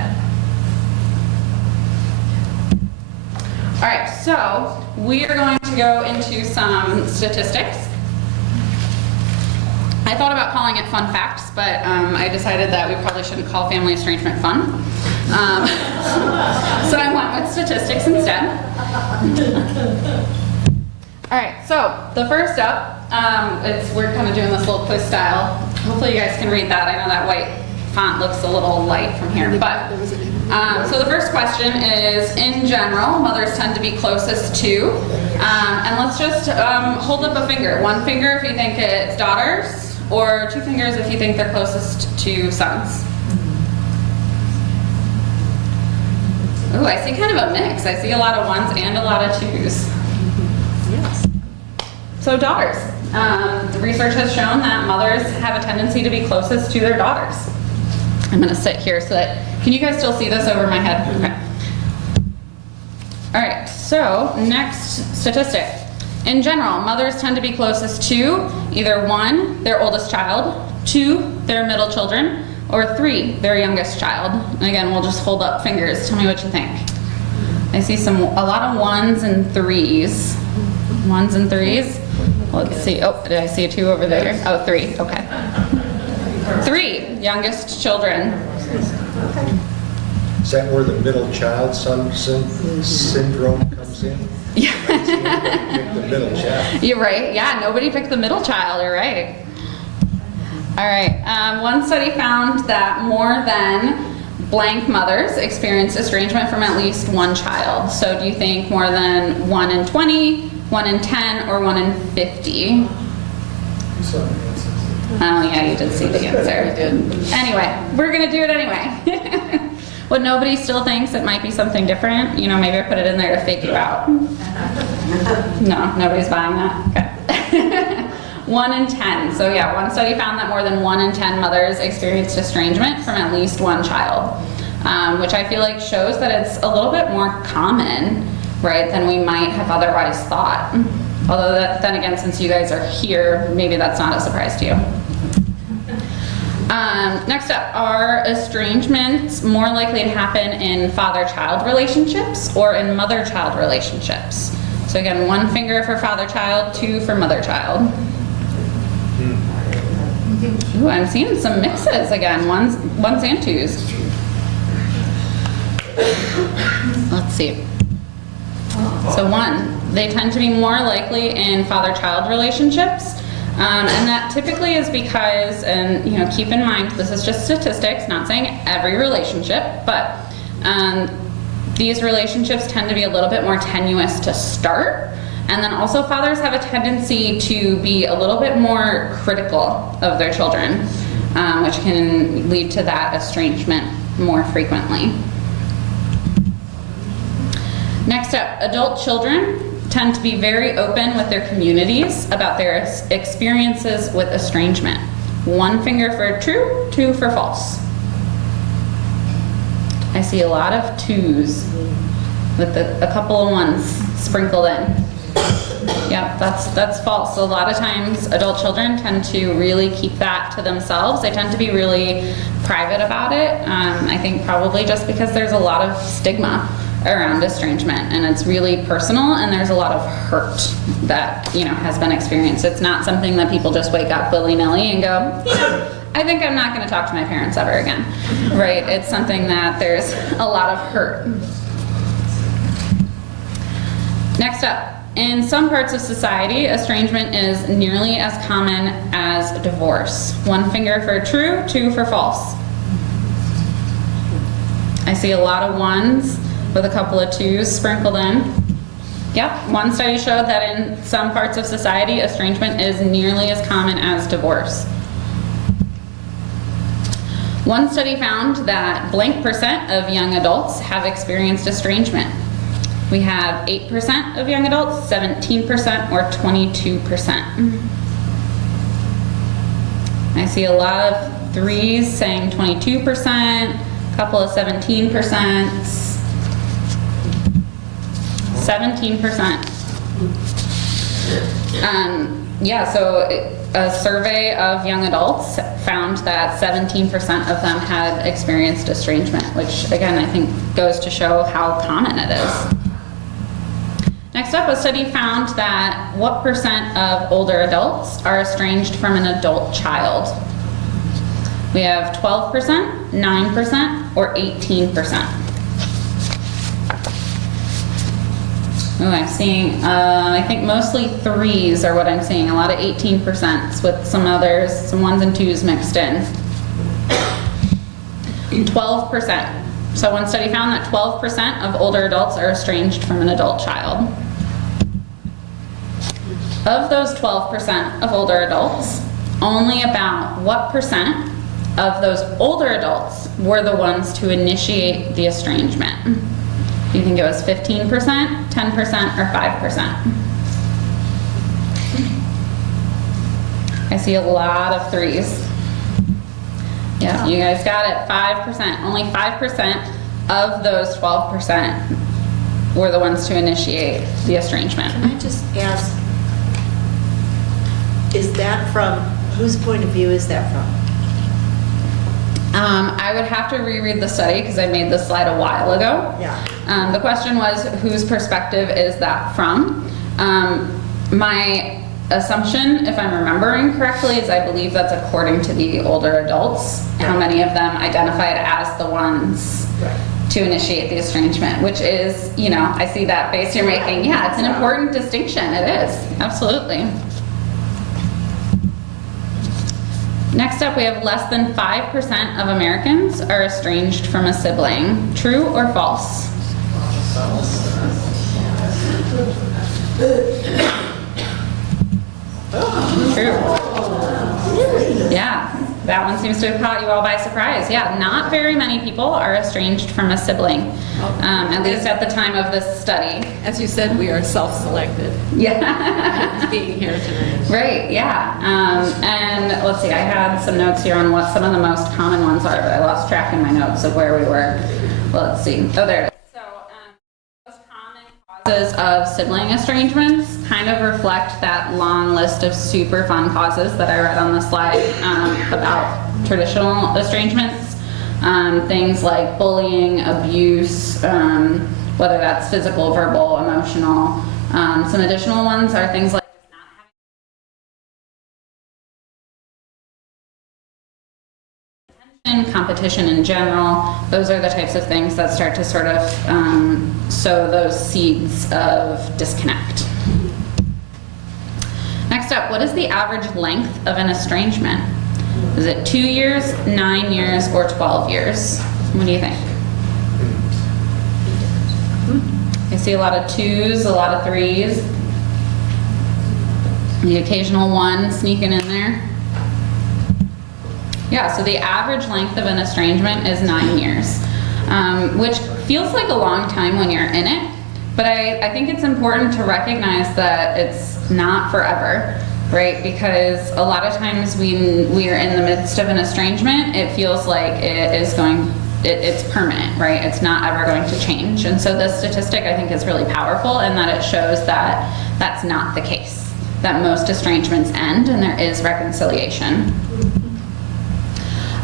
All right, so we are going to go into some statistics. I thought about calling it fun facts, but I decided that we probably shouldn't call family estrangement fun. So I went with statistics instead. All right, so the first up, we're kind of doing this little quiz style. Hopefully you guys can read that. I know that white font looks a little light from here, but so the first question is, in general, mothers tend to be closest to, and let's just hold up a finger. One finger if you think it's daughters, or two fingers if you think they're closest to sons. Ooh, I see kind of a mix. I see a lot of ones and a lot of twos. Yes. So daughters. The research has shown that mothers have a tendency to be closest to their daughters. I'm going to sit here so that, can you guys still see this over my head? Okay. All right, so next statistic. In general, mothers tend to be closest to either 1, their oldest child, 2, their middle children, or 3, their youngest child. And again, we'll just hold up fingers. Tell me what you think. I see a lot of 1s and 3s. 1s and 3s. Let's see. Oh, did I see a 2 over there? Oh, 3. Okay. 3, youngest children. Is that where the middle child syndrome comes in? Yeah. Pick the middle child. You're right. Yeah, nobody picked the middle child. You're right. All right. One study found that more than blank mothers experienced estrangement from at least one child. So do you think more than 1 in 20, 1 in 10, or 1 in 50? Oh, yeah, you did see the answer. Anyway, we're going to do it anyway. What nobody still thinks it might be something different, you know, maybe I put it in there to fake you out. No, nobody's buying that? Okay. 1 in 10. So yeah, one study found that more than 1 in 10 mothers experienced estrangement from at least one child, which I feel like shows that it's a little bit more common, right, than we might have otherwise thought. Although then again, since you guys are here, maybe that's not a surprise to you. Next up, are estrangements more likely to happen in father-child relationships or in mother-child relationships? So again, 1 finger for father-child, 2 for mother-child. Ooh, I'm seeing some mixes again, ones and 2s. Let's see. So 1, they tend to be more likely in father-child relationships. And that typically is because, and you know, keep in mind, this is just statistics, not saying every relationship, but these relationships tend to be a little bit more tenuous to start. And then also fathers have a tendency to be a little bit more critical of their children, which can lead to that estrangement more frequently. Next up, adult children tend to be very open with their communities about their experiences with estrangement. 1 finger for true, 2 for false. I see a lot of 2s with a couple of 1s sprinkled in. Yep, that's false. So a lot of times adult children tend to really keep that to themselves. They tend to be really private about it. I think probably just because there's a lot of stigma around estrangement, and it's really personal, and there's a lot of hurt that, you know, has been experienced. It's not something that people just wake up willy-nilly and go, yeah, I think I'm not going to talk to my parents ever again, right? It's something that there's a lot of hurt. Next up, in some parts of society, estrangement is nearly as common as divorce. 1 finger for true, 2 for false. I see a lot of 1s with a couple of 2s sprinkled in. Yep, 1 study showed that in some parts of society, estrangement is nearly as common as divorce. 1 study found that blank % of young adults have experienced estrangement. We have 8% of young adults, 17%, or 22%. I see a lot of 3s saying 22%, a couple of 17%. 17%. Yeah, so a survey of young adults found that 17% of them had experienced estrangement, which again, I think goes to show how common it is. Next up, a study found that what % of older adults are estranged from an adult child? We have 12%, 9%, or 18%. Oh, I'm seeing, I think mostly 3s are what I'm seeing. A lot of 18% with some others, some 1s and 2s mixed in. 12%. So 1 study found that 12% of older adults are estranged from an adult child. Of those 12% of older adults, only about what % of those older adults were the ones to initiate the estrangement? Do you think it was 15%, 10%, or 5%? I see a lot of 3s. Yeah, you guys got it, 5%. Only 5% of those 12% were the ones to initiate the estrangement. Can I just ask, is that from, whose point of view is that from? I would have to reread the study because I made this slide a while ago. Yeah. The question was, whose perspective is that from? My assumption, if I'm remembering correctly, is I believe that's according to the older adults, how many of them identified as the ones to initiate the estrangement, which is, you know, I see that face you're making. Yeah, it's an important distinction. It is, absolutely. Next up, we have less than 5% of Americans are estranged from a sibling. True or false? True. Yeah, that one seems to have caught you all by surprise. Yeah, not very many people are estranged from a sibling, at least at the time of this study. As you said, we are self-selected. Yeah. Being here tonight. Right, yeah. And let's see, I had some notes here on what some of the most common ones are, but I lost track in my notes of where we were. Well, let's see. Oh, there it is. So, most common causes of sibling estrangements kind of reflect that long list of super fun causes that I read on the slide about traditional estrangements. Things like bullying, abuse, whether that's physical, verbal, emotional. Some additional ones are things like competition in general. Those are the types of things that start to sort of sow those seeds of disconnect. Next up, what is the average length of an estrangement? Is it 2 years, 9 years, or 12 years? What do you think? I see a lot of 2s, a lot of 3s. The occasional 1 sneaking in there. Yeah, so the average length of an estrangement is 9 years, which feels like a long time when you're in it, but I think it's important to recognize that it's not forever, right? Because a lot of times when we are in the midst of an estrangement, it feels like it's permanent, right? It's not ever going to change. And so this statistic I think is really powerful in that it shows that that's not the case, that most estrangements end and there is reconciliation.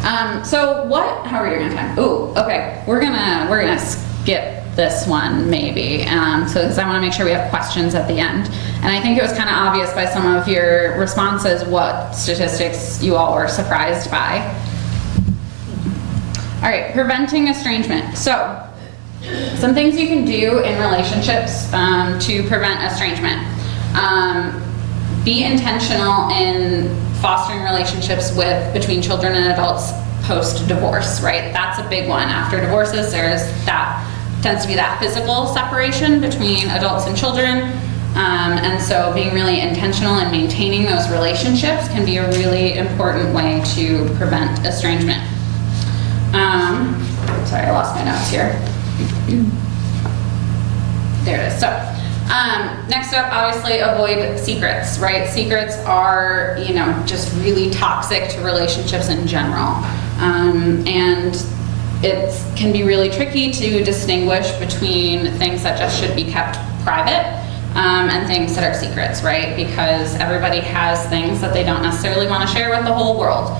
How are we doing on time? Ooh, okay, we're gonna skip this one maybe, because I want to make sure we have questions at the end. And I think it was kind of obvious by some of your responses what statistics you all were surprised by. All right, preventing estrangement. So, some things you can do in relationships to prevent estrangement. Be intentional in fostering relationships between children and adults post-divorce, right? That's a big one. After divorces, tends to be that physical separation between adults and children. And so being really intentional in maintaining those relationships can be a really important way to prevent estrangement. Sorry, I lost my notes here. There it is. So, next up, obviously avoid secrets, right? Secrets are, just really toxic to relationships in general. And it can be really tricky to distinguish between things that just should be kept private and things that are secrets, right? Because everybody has things that they don't necessarily want to share with the whole world.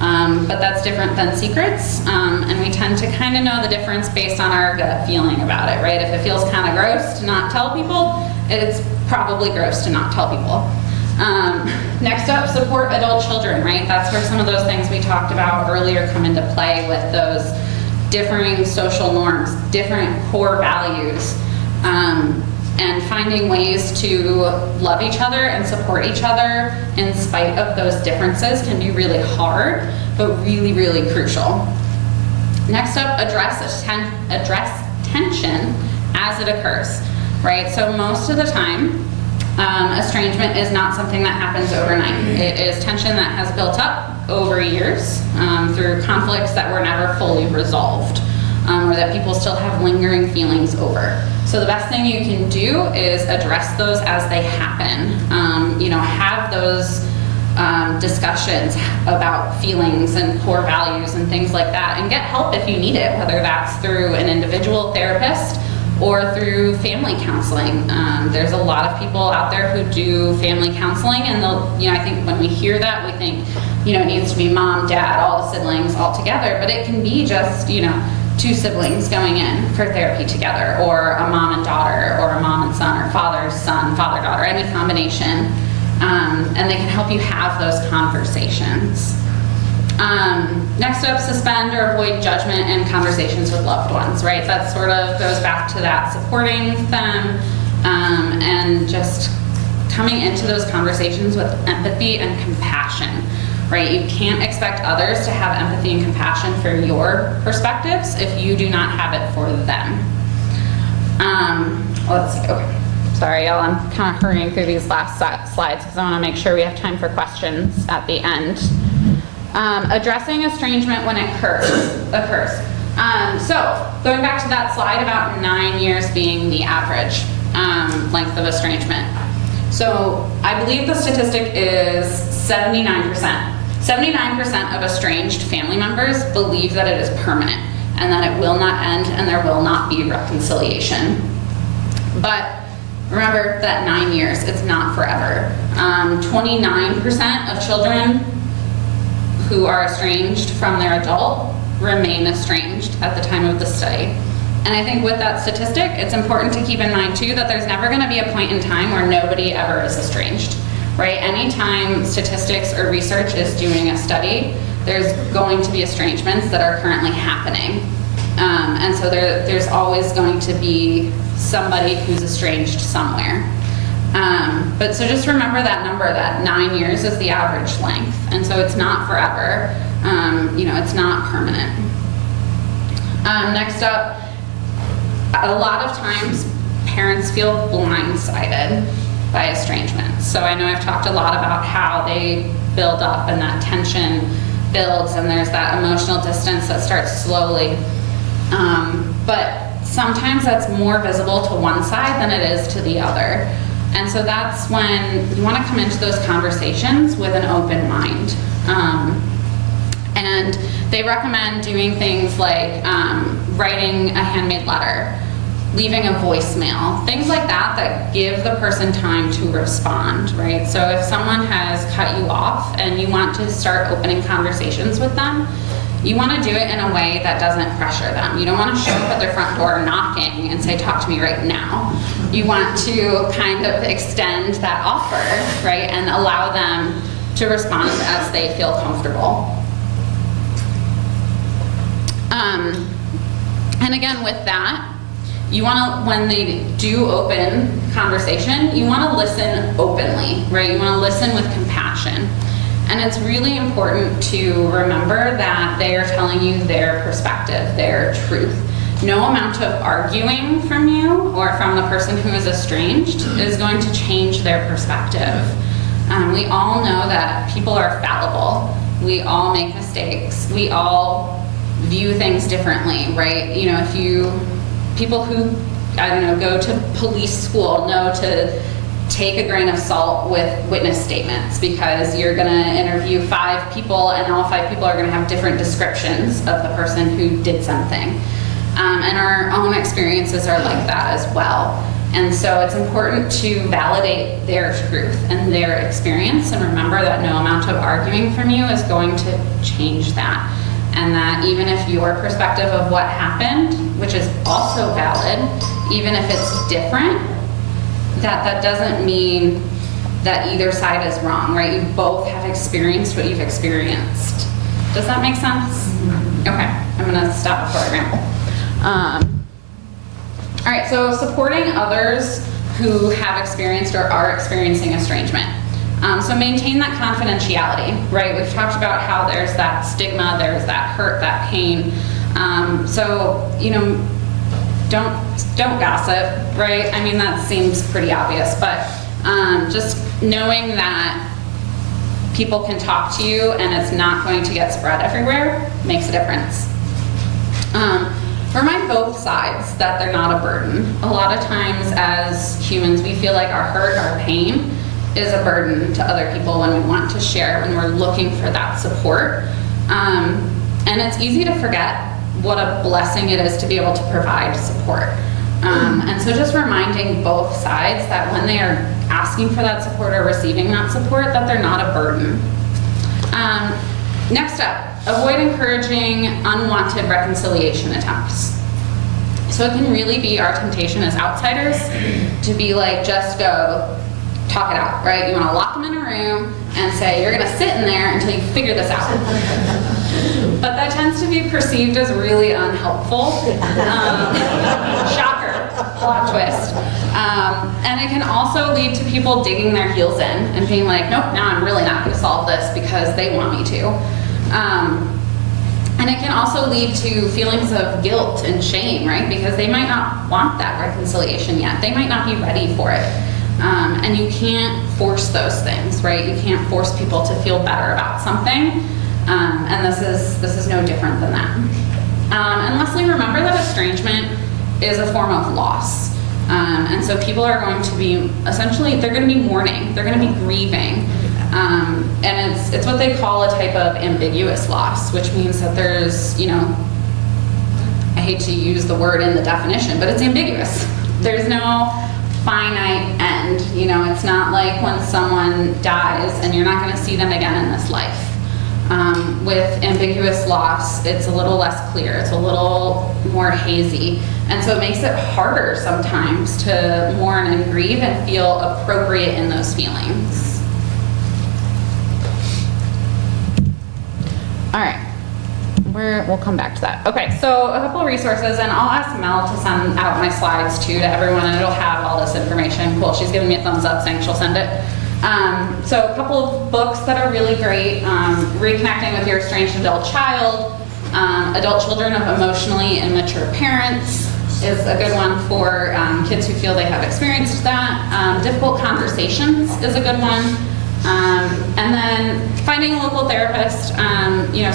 But that's different than secrets, and we tend to kind of know the difference based on our gut feeling about it, right? If it feels kind of gross to not tell people, it's probably gross to not tell people. Next up, support adult children, right? That's where some of those things we talked about earlier come into play with those differing social norms, different core values, and finding ways to love each other and support each other in spite of those differences can be really hard, but really, really crucial. Next up, address tension as it occurs, right? So most of the time, estrangement is not something that happens overnight. It is tension that has built up over years through conflicts that were never fully resolved, or that people still have lingering feelings over. So the best thing you can do is address those as they happen. Have those discussions about feelings and core values and things like that, and get help if you need it, whether that's through an individual therapist or through family counseling. There's a lot of people out there who do family counseling, and I think when we hear that, we think, it needs to be mom, dad, all the siblings all together, but it can be just, 2 siblings going in for therapy together, or a mom and daughter, or a mom and son, or father, son, father, daughter, any combination. And they can help you have those conversations. Next up, suspend or avoid judgment in conversations with loved ones, right? That sort of goes back to that supporting them and just coming into those conversations with empathy and compassion, right? You can't expect others to have empathy and compassion for your perspectives if you do not have it for them. Let's see, okay. Sorry, y'all, I'm kind of hurrying through these last slides because I want to make sure we have time for questions at the end. Addressing estrangement when it occurs. So going back to that slide about 9 years being the average length of estrangement. So I believe the statistic is 79%. 79% of estranged family members believe that it is permanent and that it will not end and there will not be reconciliation. But remember that 9 years, it's not forever. 29% of children who are estranged from their adult remain estranged at the time of the study. And I think with that statistic, it's important to keep in mind too that there's never going to be a point in time where nobody ever is estranged, right? Anytime statistics or research is doing a study, there's going to be estrangements that are currently happening. And so there's always going to be somebody who's estranged somewhere. But so just remember that number, that 9 years is the average length. And so it's not forever, it's not permanent. Next up, a lot of times parents feel blindsided by estrangement. So I know I've talked a lot about how they build up and that tension builds and there's that emotional distance that starts slowly. But sometimes that's more visible to one side than it is to the other. And so that's when you want to come into those conversations with an open mind. And they recommend doing things like writing a handmade letter, leaving a voicemail, things like that that give the person time to respond, right? So if someone has cut you off and you want to start opening conversations with them, you want to do it in a way that doesn't pressure them. You don't want to show up at their front door knocking and say, talk to me right now. You want to kind of extend that offer, right, and allow them to respond as they feel comfortable. And again, with that, you want to, when they do open conversation, you want to listen openly, right? You want to listen with compassion. And it's really important to remember that they are telling you their perspective, their truth. No amount of arguing from you or from the person who is estranged is going to change their perspective. We all know that people are fallible. We all make mistakes. We all view things differently, right? You know, people who, I don't know, go to police school know to take a grain of salt with witness statements because you're going to interview 5 people and all 5 people are going to have different descriptions of the person who did something. And our own experiences are like that as well. And so it's important to validate their truth and their experience and remember that no amount of arguing from you is going to change that. And that even if your perspective of what happened, which is also valid, even if it's different, that doesn't mean that either side is wrong, right? You both have experienced what you've experienced. Does that make sense? Okay, I'm gonna stop before I ramble. All right, so supporting others who have experienced or are experiencing estrangement. So maintain that confidentiality, right? We've talked about how there's that stigma, there's that hurt, that pain. So, you know, don't gossip, right? I mean, that seems pretty obvious, but just knowing that people can talk to you and it's not going to get spread everywhere makes a difference. Remind both sides that they're not a burden. A lot of times as humans, we feel like our hurt, our pain is a burden to other people when we want to share, when we're looking for that support. And it's easy to forget what a blessing it is to be able to provide support. And so just reminding both sides that when they are asking for that support or receiving that support, that they're not a burden. Next up, avoid encouraging unwanted reconciliation attempts. So it can really be our temptation as outsiders to be like, just go talk it out, right? You want to lock them in a room and say, you're going to sit in there until you figure this out. But that tends to be perceived as really unhelpful. Shocker, plot twist. And it can also lead to people digging their heels in and being like, nope, now I'm really not going to solve this because they want me to. And it can also lead to feelings of guilt and shame, right? Because they might not want that reconciliation yet. They might not be ready for it. And you can't force those things, right? You can't force people to feel better about something. And this is no different than that. And lastly, remember that estrangement is a form of loss. And so people are going to be, essentially, they're going to be mourning, they're going to be grieving. And it's what they call a type of ambiguous loss, which means that there's, I hate to use the word in the definition, but it's ambiguous. There's no finite end. It's not like when someone dies and you're not going to see them again in this life. With ambiguous loss, it's a little less clear, it's a little more hazy. And so it makes it harder sometimes to mourn and grieve and feel appropriate in those feelings. All right, we'll come back to that. Okay, so a couple of resources, and I'll ask Mel to send out my slides too to everyone, and it'll have all this information. Cool, she's giving me a thumbs up saying she'll send it. So a couple of books that are really great, Reconnecting with Your Estranged Adult Child, Adult Children of Emotionally Immature Parents is a good one for kids who feel they have experienced that. Difficult Conversations is a good one. And then finding a local therapist.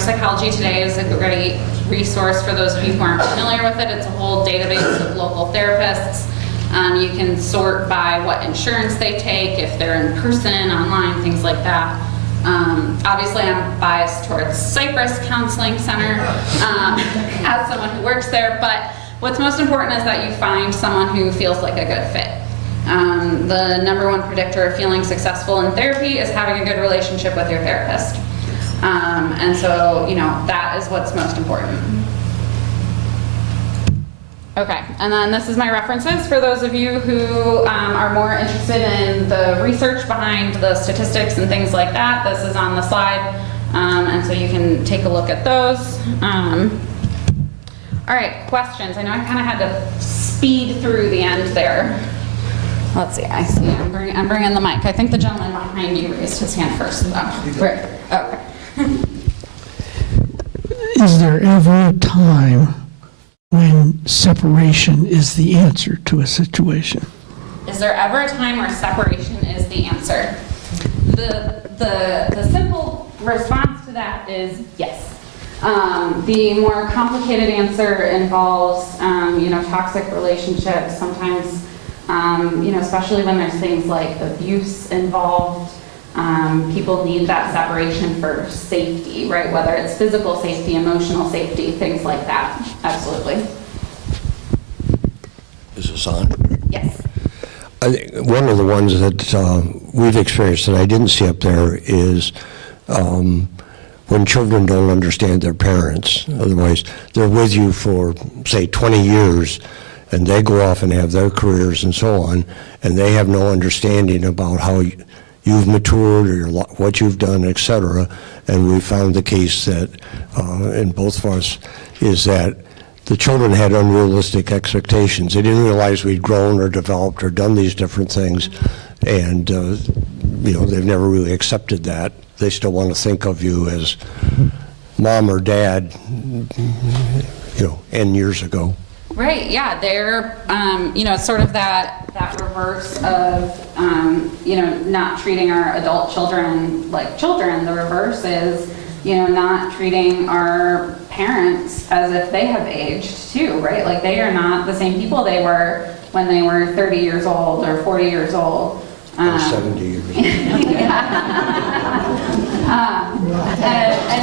Psychology Today is a great resource for those of you who aren't familiar with it. It's a whole database of local therapists. You can sort by what insurance they take, if they're in person, online, things like that. Obviously, I'm biased towards Cypress Counseling Center as someone who works there, but what's most important is that you find someone who feels like a good fit. The number one predictor of feeling successful in therapy is having a good relationship with your therapist. And so, that is what's most important. Okay, and then this is my references for those of you who are more interested in the research behind the statistics and things like that. This is on the slide, and so you can take a look at those. All right, questions. I know I kind of had to speed through the end there. Let's see, I see, I'm bringing the mic. I think the gentleman behind you raised his hand first. Oh, right. Okay. Is there ever a time when separation is the answer to a situation? Is there ever a time where separation is the answer? The simple response to that is yes. The more complicated answer involves, toxic relationships. Sometimes, especially when there's things like abuse involved, people need that separation for safety, right? Whether it's physical safety, emotional safety, things like that. Absolutely. Is this on? Yes. I think one of the ones that we've experienced that I didn't see up there is when children don't understand their parents. Otherwise, they're with you for, say, 20 years, and they go off and have their careers and so on, and they have no understanding about how you've matured or what you've done, etc. And we found the case that in both of us is that the children had unrealistic expectations. They didn't realize we'd grown or developed or done these different things, and they've never really accepted that. They still want to think of you as mom or dad, N years ago. Right, yeah, they're, sort of that reverse of, not treating our adult children like children. The reverse is, not treating our parents as if they have aged too, right? Like they are not the same people they were when they were 30 years old or 40 years old. Or 70 years old.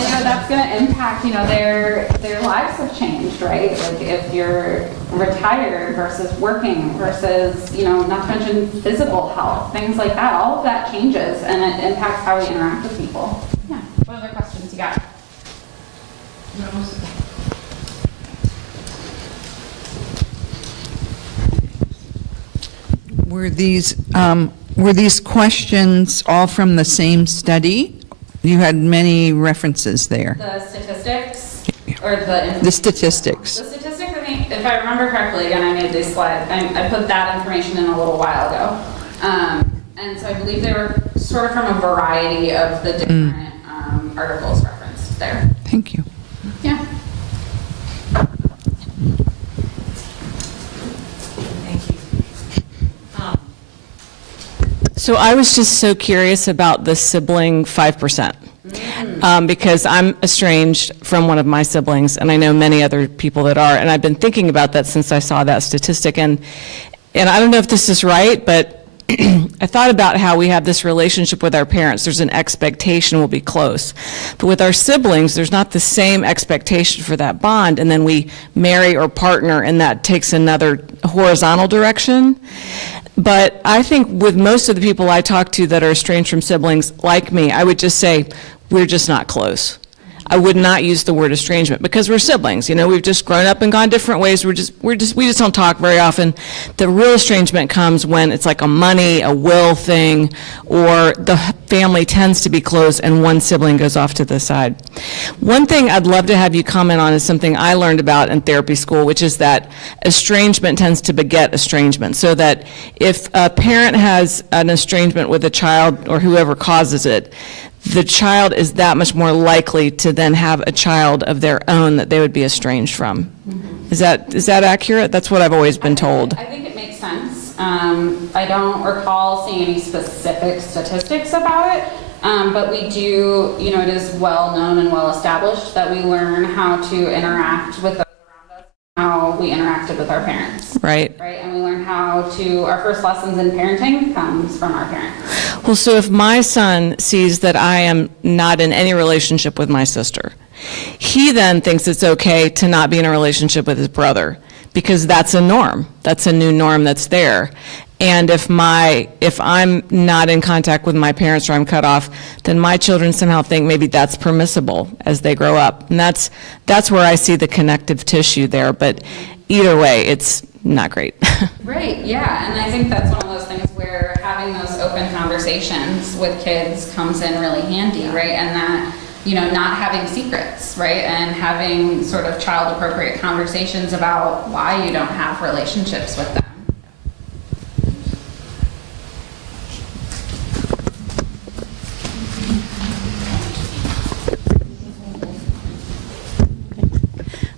And that's going to impact, their lives have changed, right? Like if you're retired versus working versus, not to mention physical health, things like that, all of that changes and it impacts how we interact with people. Yeah, what other questions you got? Were these questions all from the same study? You had many references there. The statistics or the statistics. The statistics, I think, if I remember correctly, again, I made these slides. I put that information in a little while ago. And so I believe they were sort of from a variety of the different articles referenced there. Thank you. Yeah. So I was just so curious about the sibling 5%. Because I'm estranged from one of my siblings, and I know many other people that are, and I've been thinking about that since I saw that statistic, and I don't know if this is right, but I thought about how we have this relationship with our parents. There's an expectation we'll be close. But with our siblings, there's not the same expectation for that bond, and then we marry or partner, and that takes another horizontal direction. But I think with most of the people I talk to that are estranged from siblings like me, I would just say, we're just not close. I would not use the word estrangement because we're siblings. You know, we've just grown up and gone different ways. We just don't talk very often. The real estrangement comes when it's like a money, a will thing, or the family tends to be close and one sibling goes off to the side. One thing I'd love to have you comment on is something I learned about in therapy school, which is that estrangement tends to beget estrangement. So that if a parent has an estrangement with a child or whoever causes it, the child is that much more likely to then have a child of their own that they would be estranged from. Is that accurate? That's what I've always been told. I think it makes sense. I don't recall seeing any specific statistics about it, but we do, you know, it is well known and well established that we learn how to interact with those around us, how we interacted with our parents. Right. Right, and we learn how to, our first lessons in parenting comes from our parents. Well, so if my son sees that I am not in any relationship with my sister, he then thinks it's okay to not be in a relationship with his brother because that's a norm. That's a new norm that's there. And if I'm not in contact with my parents or I'm cut off, then my children somehow think maybe that's permissible as they grow up. And that's where I see the connective tissue there. But either way, it's not great. Right, yeah, and I think that's one of those things where having those open conversations with kids comes in really handy, right? And that, you know, not having secrets, right? And having sort of child-appropriate conversations about why you don't have relationships with them.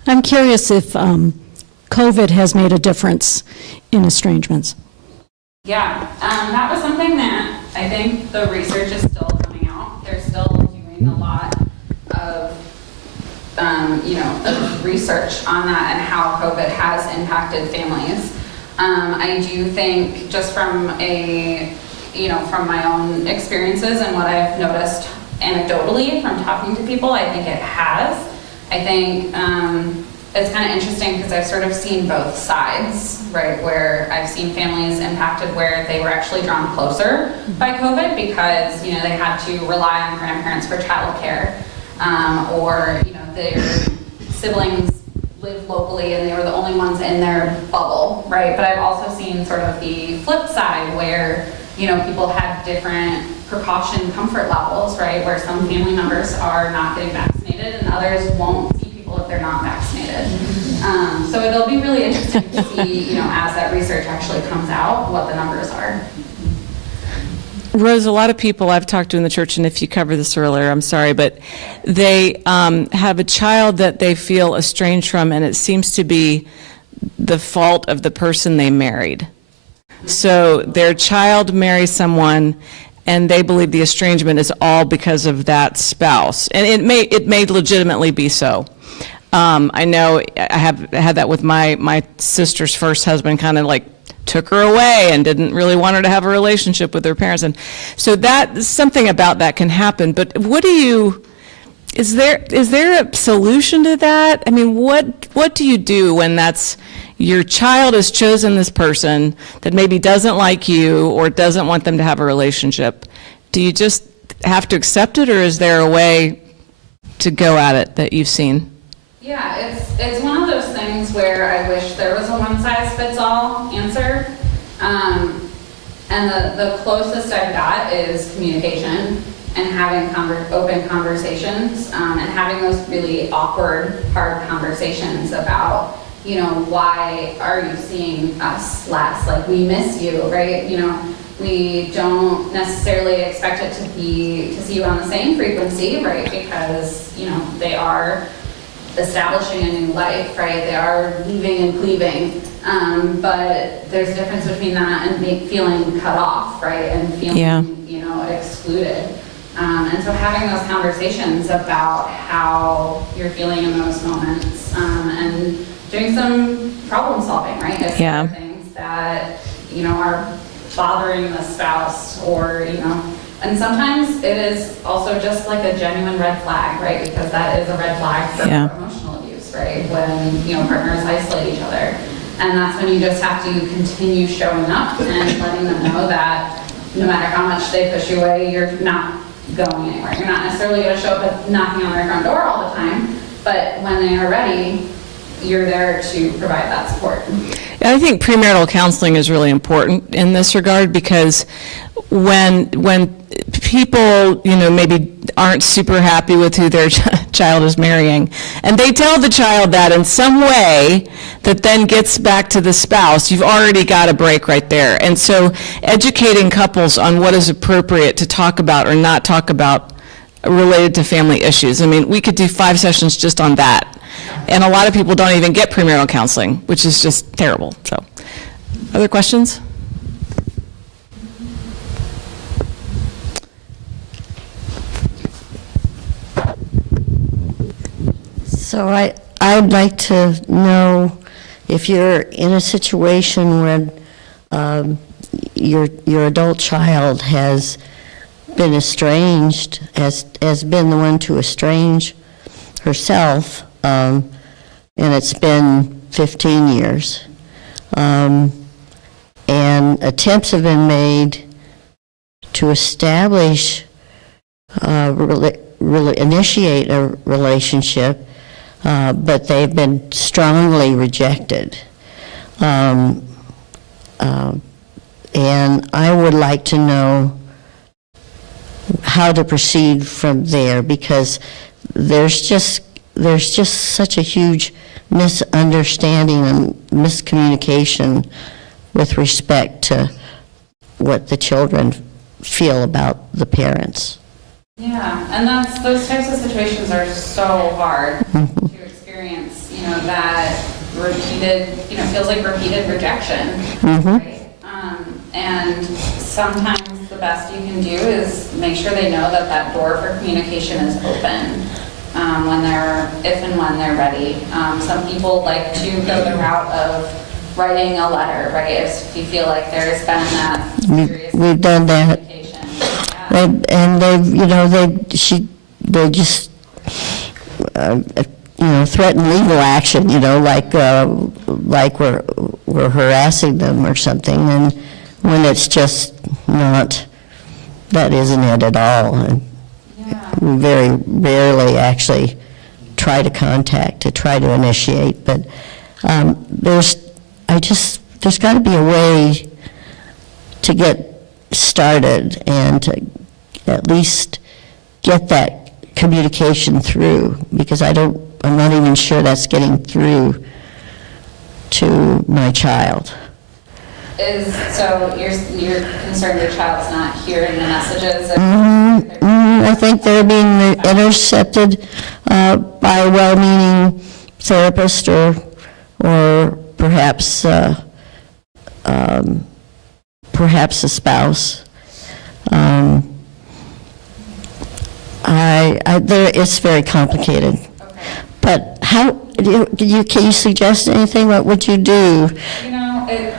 I'm curious if COVID has made a difference in estrangements. Yeah, that was something that I think the research is still coming out. They're still doing a lot of, of research on that and how COVID has impacted families. I do think just from from my own experiences and what I've noticed anecdotally from talking to people, I think it has. I think it's kind of interesting because I've sort of seen both sides, right? Where I've seen families impacted where they were actually drawn closer by COVID because, they had to rely on grandparents for childcare, or, their siblings lived locally and they were the only ones in their bubble, right? But I've also seen sort of the flip side where, people had different precaution comfort levels, right? Where some family members are not getting vaccinated and others won't see people if they're not vaccinated. So it'll be really interesting to see, as that research actually comes out, what the numbers are. Rose, a lot of people I've talked to in the church, and if you covered this earlier, I'm sorry, but they have a child that they feel estranged from, and it seems to be the fault of the person they married. So their child marries someone, and they believe the estrangement is all because of that spouse. And it may legitimately be so. I know I have had that with my sister's first husband, kind of like took her away and didn't really want her to have a relationship with her parents. And so something about that can happen. But is there a solution to that? I mean, what do you do when that's your child has chosen this person that maybe doesn't like you or doesn't want them to have a relationship? Do you just have to accept it, or is there a way to go at it that you've seen? Yeah, it's one of those things where I wish there was a one-size-fits-all answer. And the closest I've got is communication and having open conversations, and having those really awkward, hard conversations about, why are you seeing us less? Like, we miss you, right? We don't necessarily expect it to see you on the same frequency, right? Because, they are establishing a new life, right? They are leaving and cleaving. But there's a difference between that and feeling cut off, right? And feeling, excluded. And so having those conversations about how you're feeling in those moments, and doing some problem solving, right? If there are things that, are bothering the spouse, or, and sometimes it is also just like a genuine red flag, right? Because that is a red flag for emotional abuse, right? When, partners isolate each other. And that's when you just have to continue showing up and letting them know that no matter how much they push you away, you're not going anywhere. You're not necessarily going to show up and knocking on their front door all the time, but when they are ready, you're there to provide that support. I think premarital counseling is really important in this regard, because when people, maybe aren't super happy with who their child is marrying, and they tell the child that in some way that then gets back to the spouse, you've already got a break right there. And so educating couples on what is appropriate to talk about or not talk about related to family issues. I mean, we could do 5 sessions just on that. And a lot of people don't even get premarital counseling, which is just terrible. So, other questions? So I'd like to know if you're in a situation when your adult child has been estranged, has been the one to estrange herself, and it's been 15 years, and attempts have been made to establish, really initiate a relationship, but they've been strongly rejected. And I would like to know how to proceed from there, because there's just such a huge misunderstanding and miscommunication with respect to what the children feel about the parents. Yeah, and those types of situations are so hard to experience, that repeated, feels like repeated rejection, right? And sometimes the best you can do is make sure they know that door for communication is open if and when they're ready. Some people like to go the route of writing a letter, right? If you feel like there's been that serious We've done that. communication. And they just threaten legal action, like we're harassing them or something, and when it's just not, that isn't it at all. And we very rarely actually try to contact, to try to initiate, but there's got to be a way to get started and to at least get that communication through, because I'm not even sure that's getting through to my child. So you're concerned your child's not hearing the messages? I think they're being intercepted by a well-meaning therapist or perhaps a spouse. It's very complicated. Okay. But can you suggest anything? What would you do?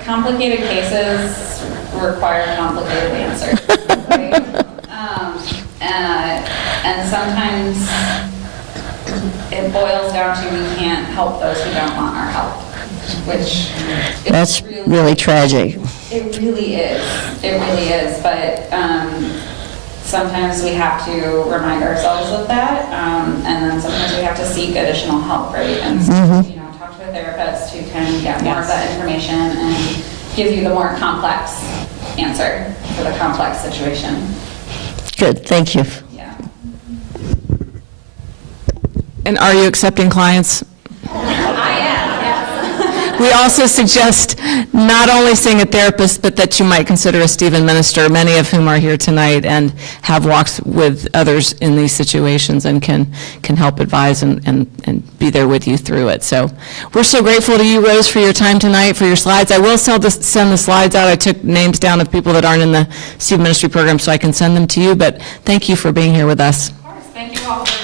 Complicated cases require complicated answers, right? And sometimes it boils down to we can't help those who don't want our help, which That's really tragic. It really is. It really is. But sometimes we have to remind ourselves of that, and then sometimes we have to seek additional help, right? And talk to a therapist who can get more of that information and give you the more complex answer for the complex situation. Good, thank you. Yeah. And are you accepting clients? I am, yes. We also suggest not only seeing a therapist, but that you might consider a Stephen minister, many of whom are here tonight and have walks with others in these situations and can help advise and be there with you through it. So we're so grateful to you, Rose, for your time tonight, for your slides. I will send the slides out. I took names down of people that aren't in the Stephen Ministry program so I can send them to you, but thank you for being here with us. Of course, thank you all very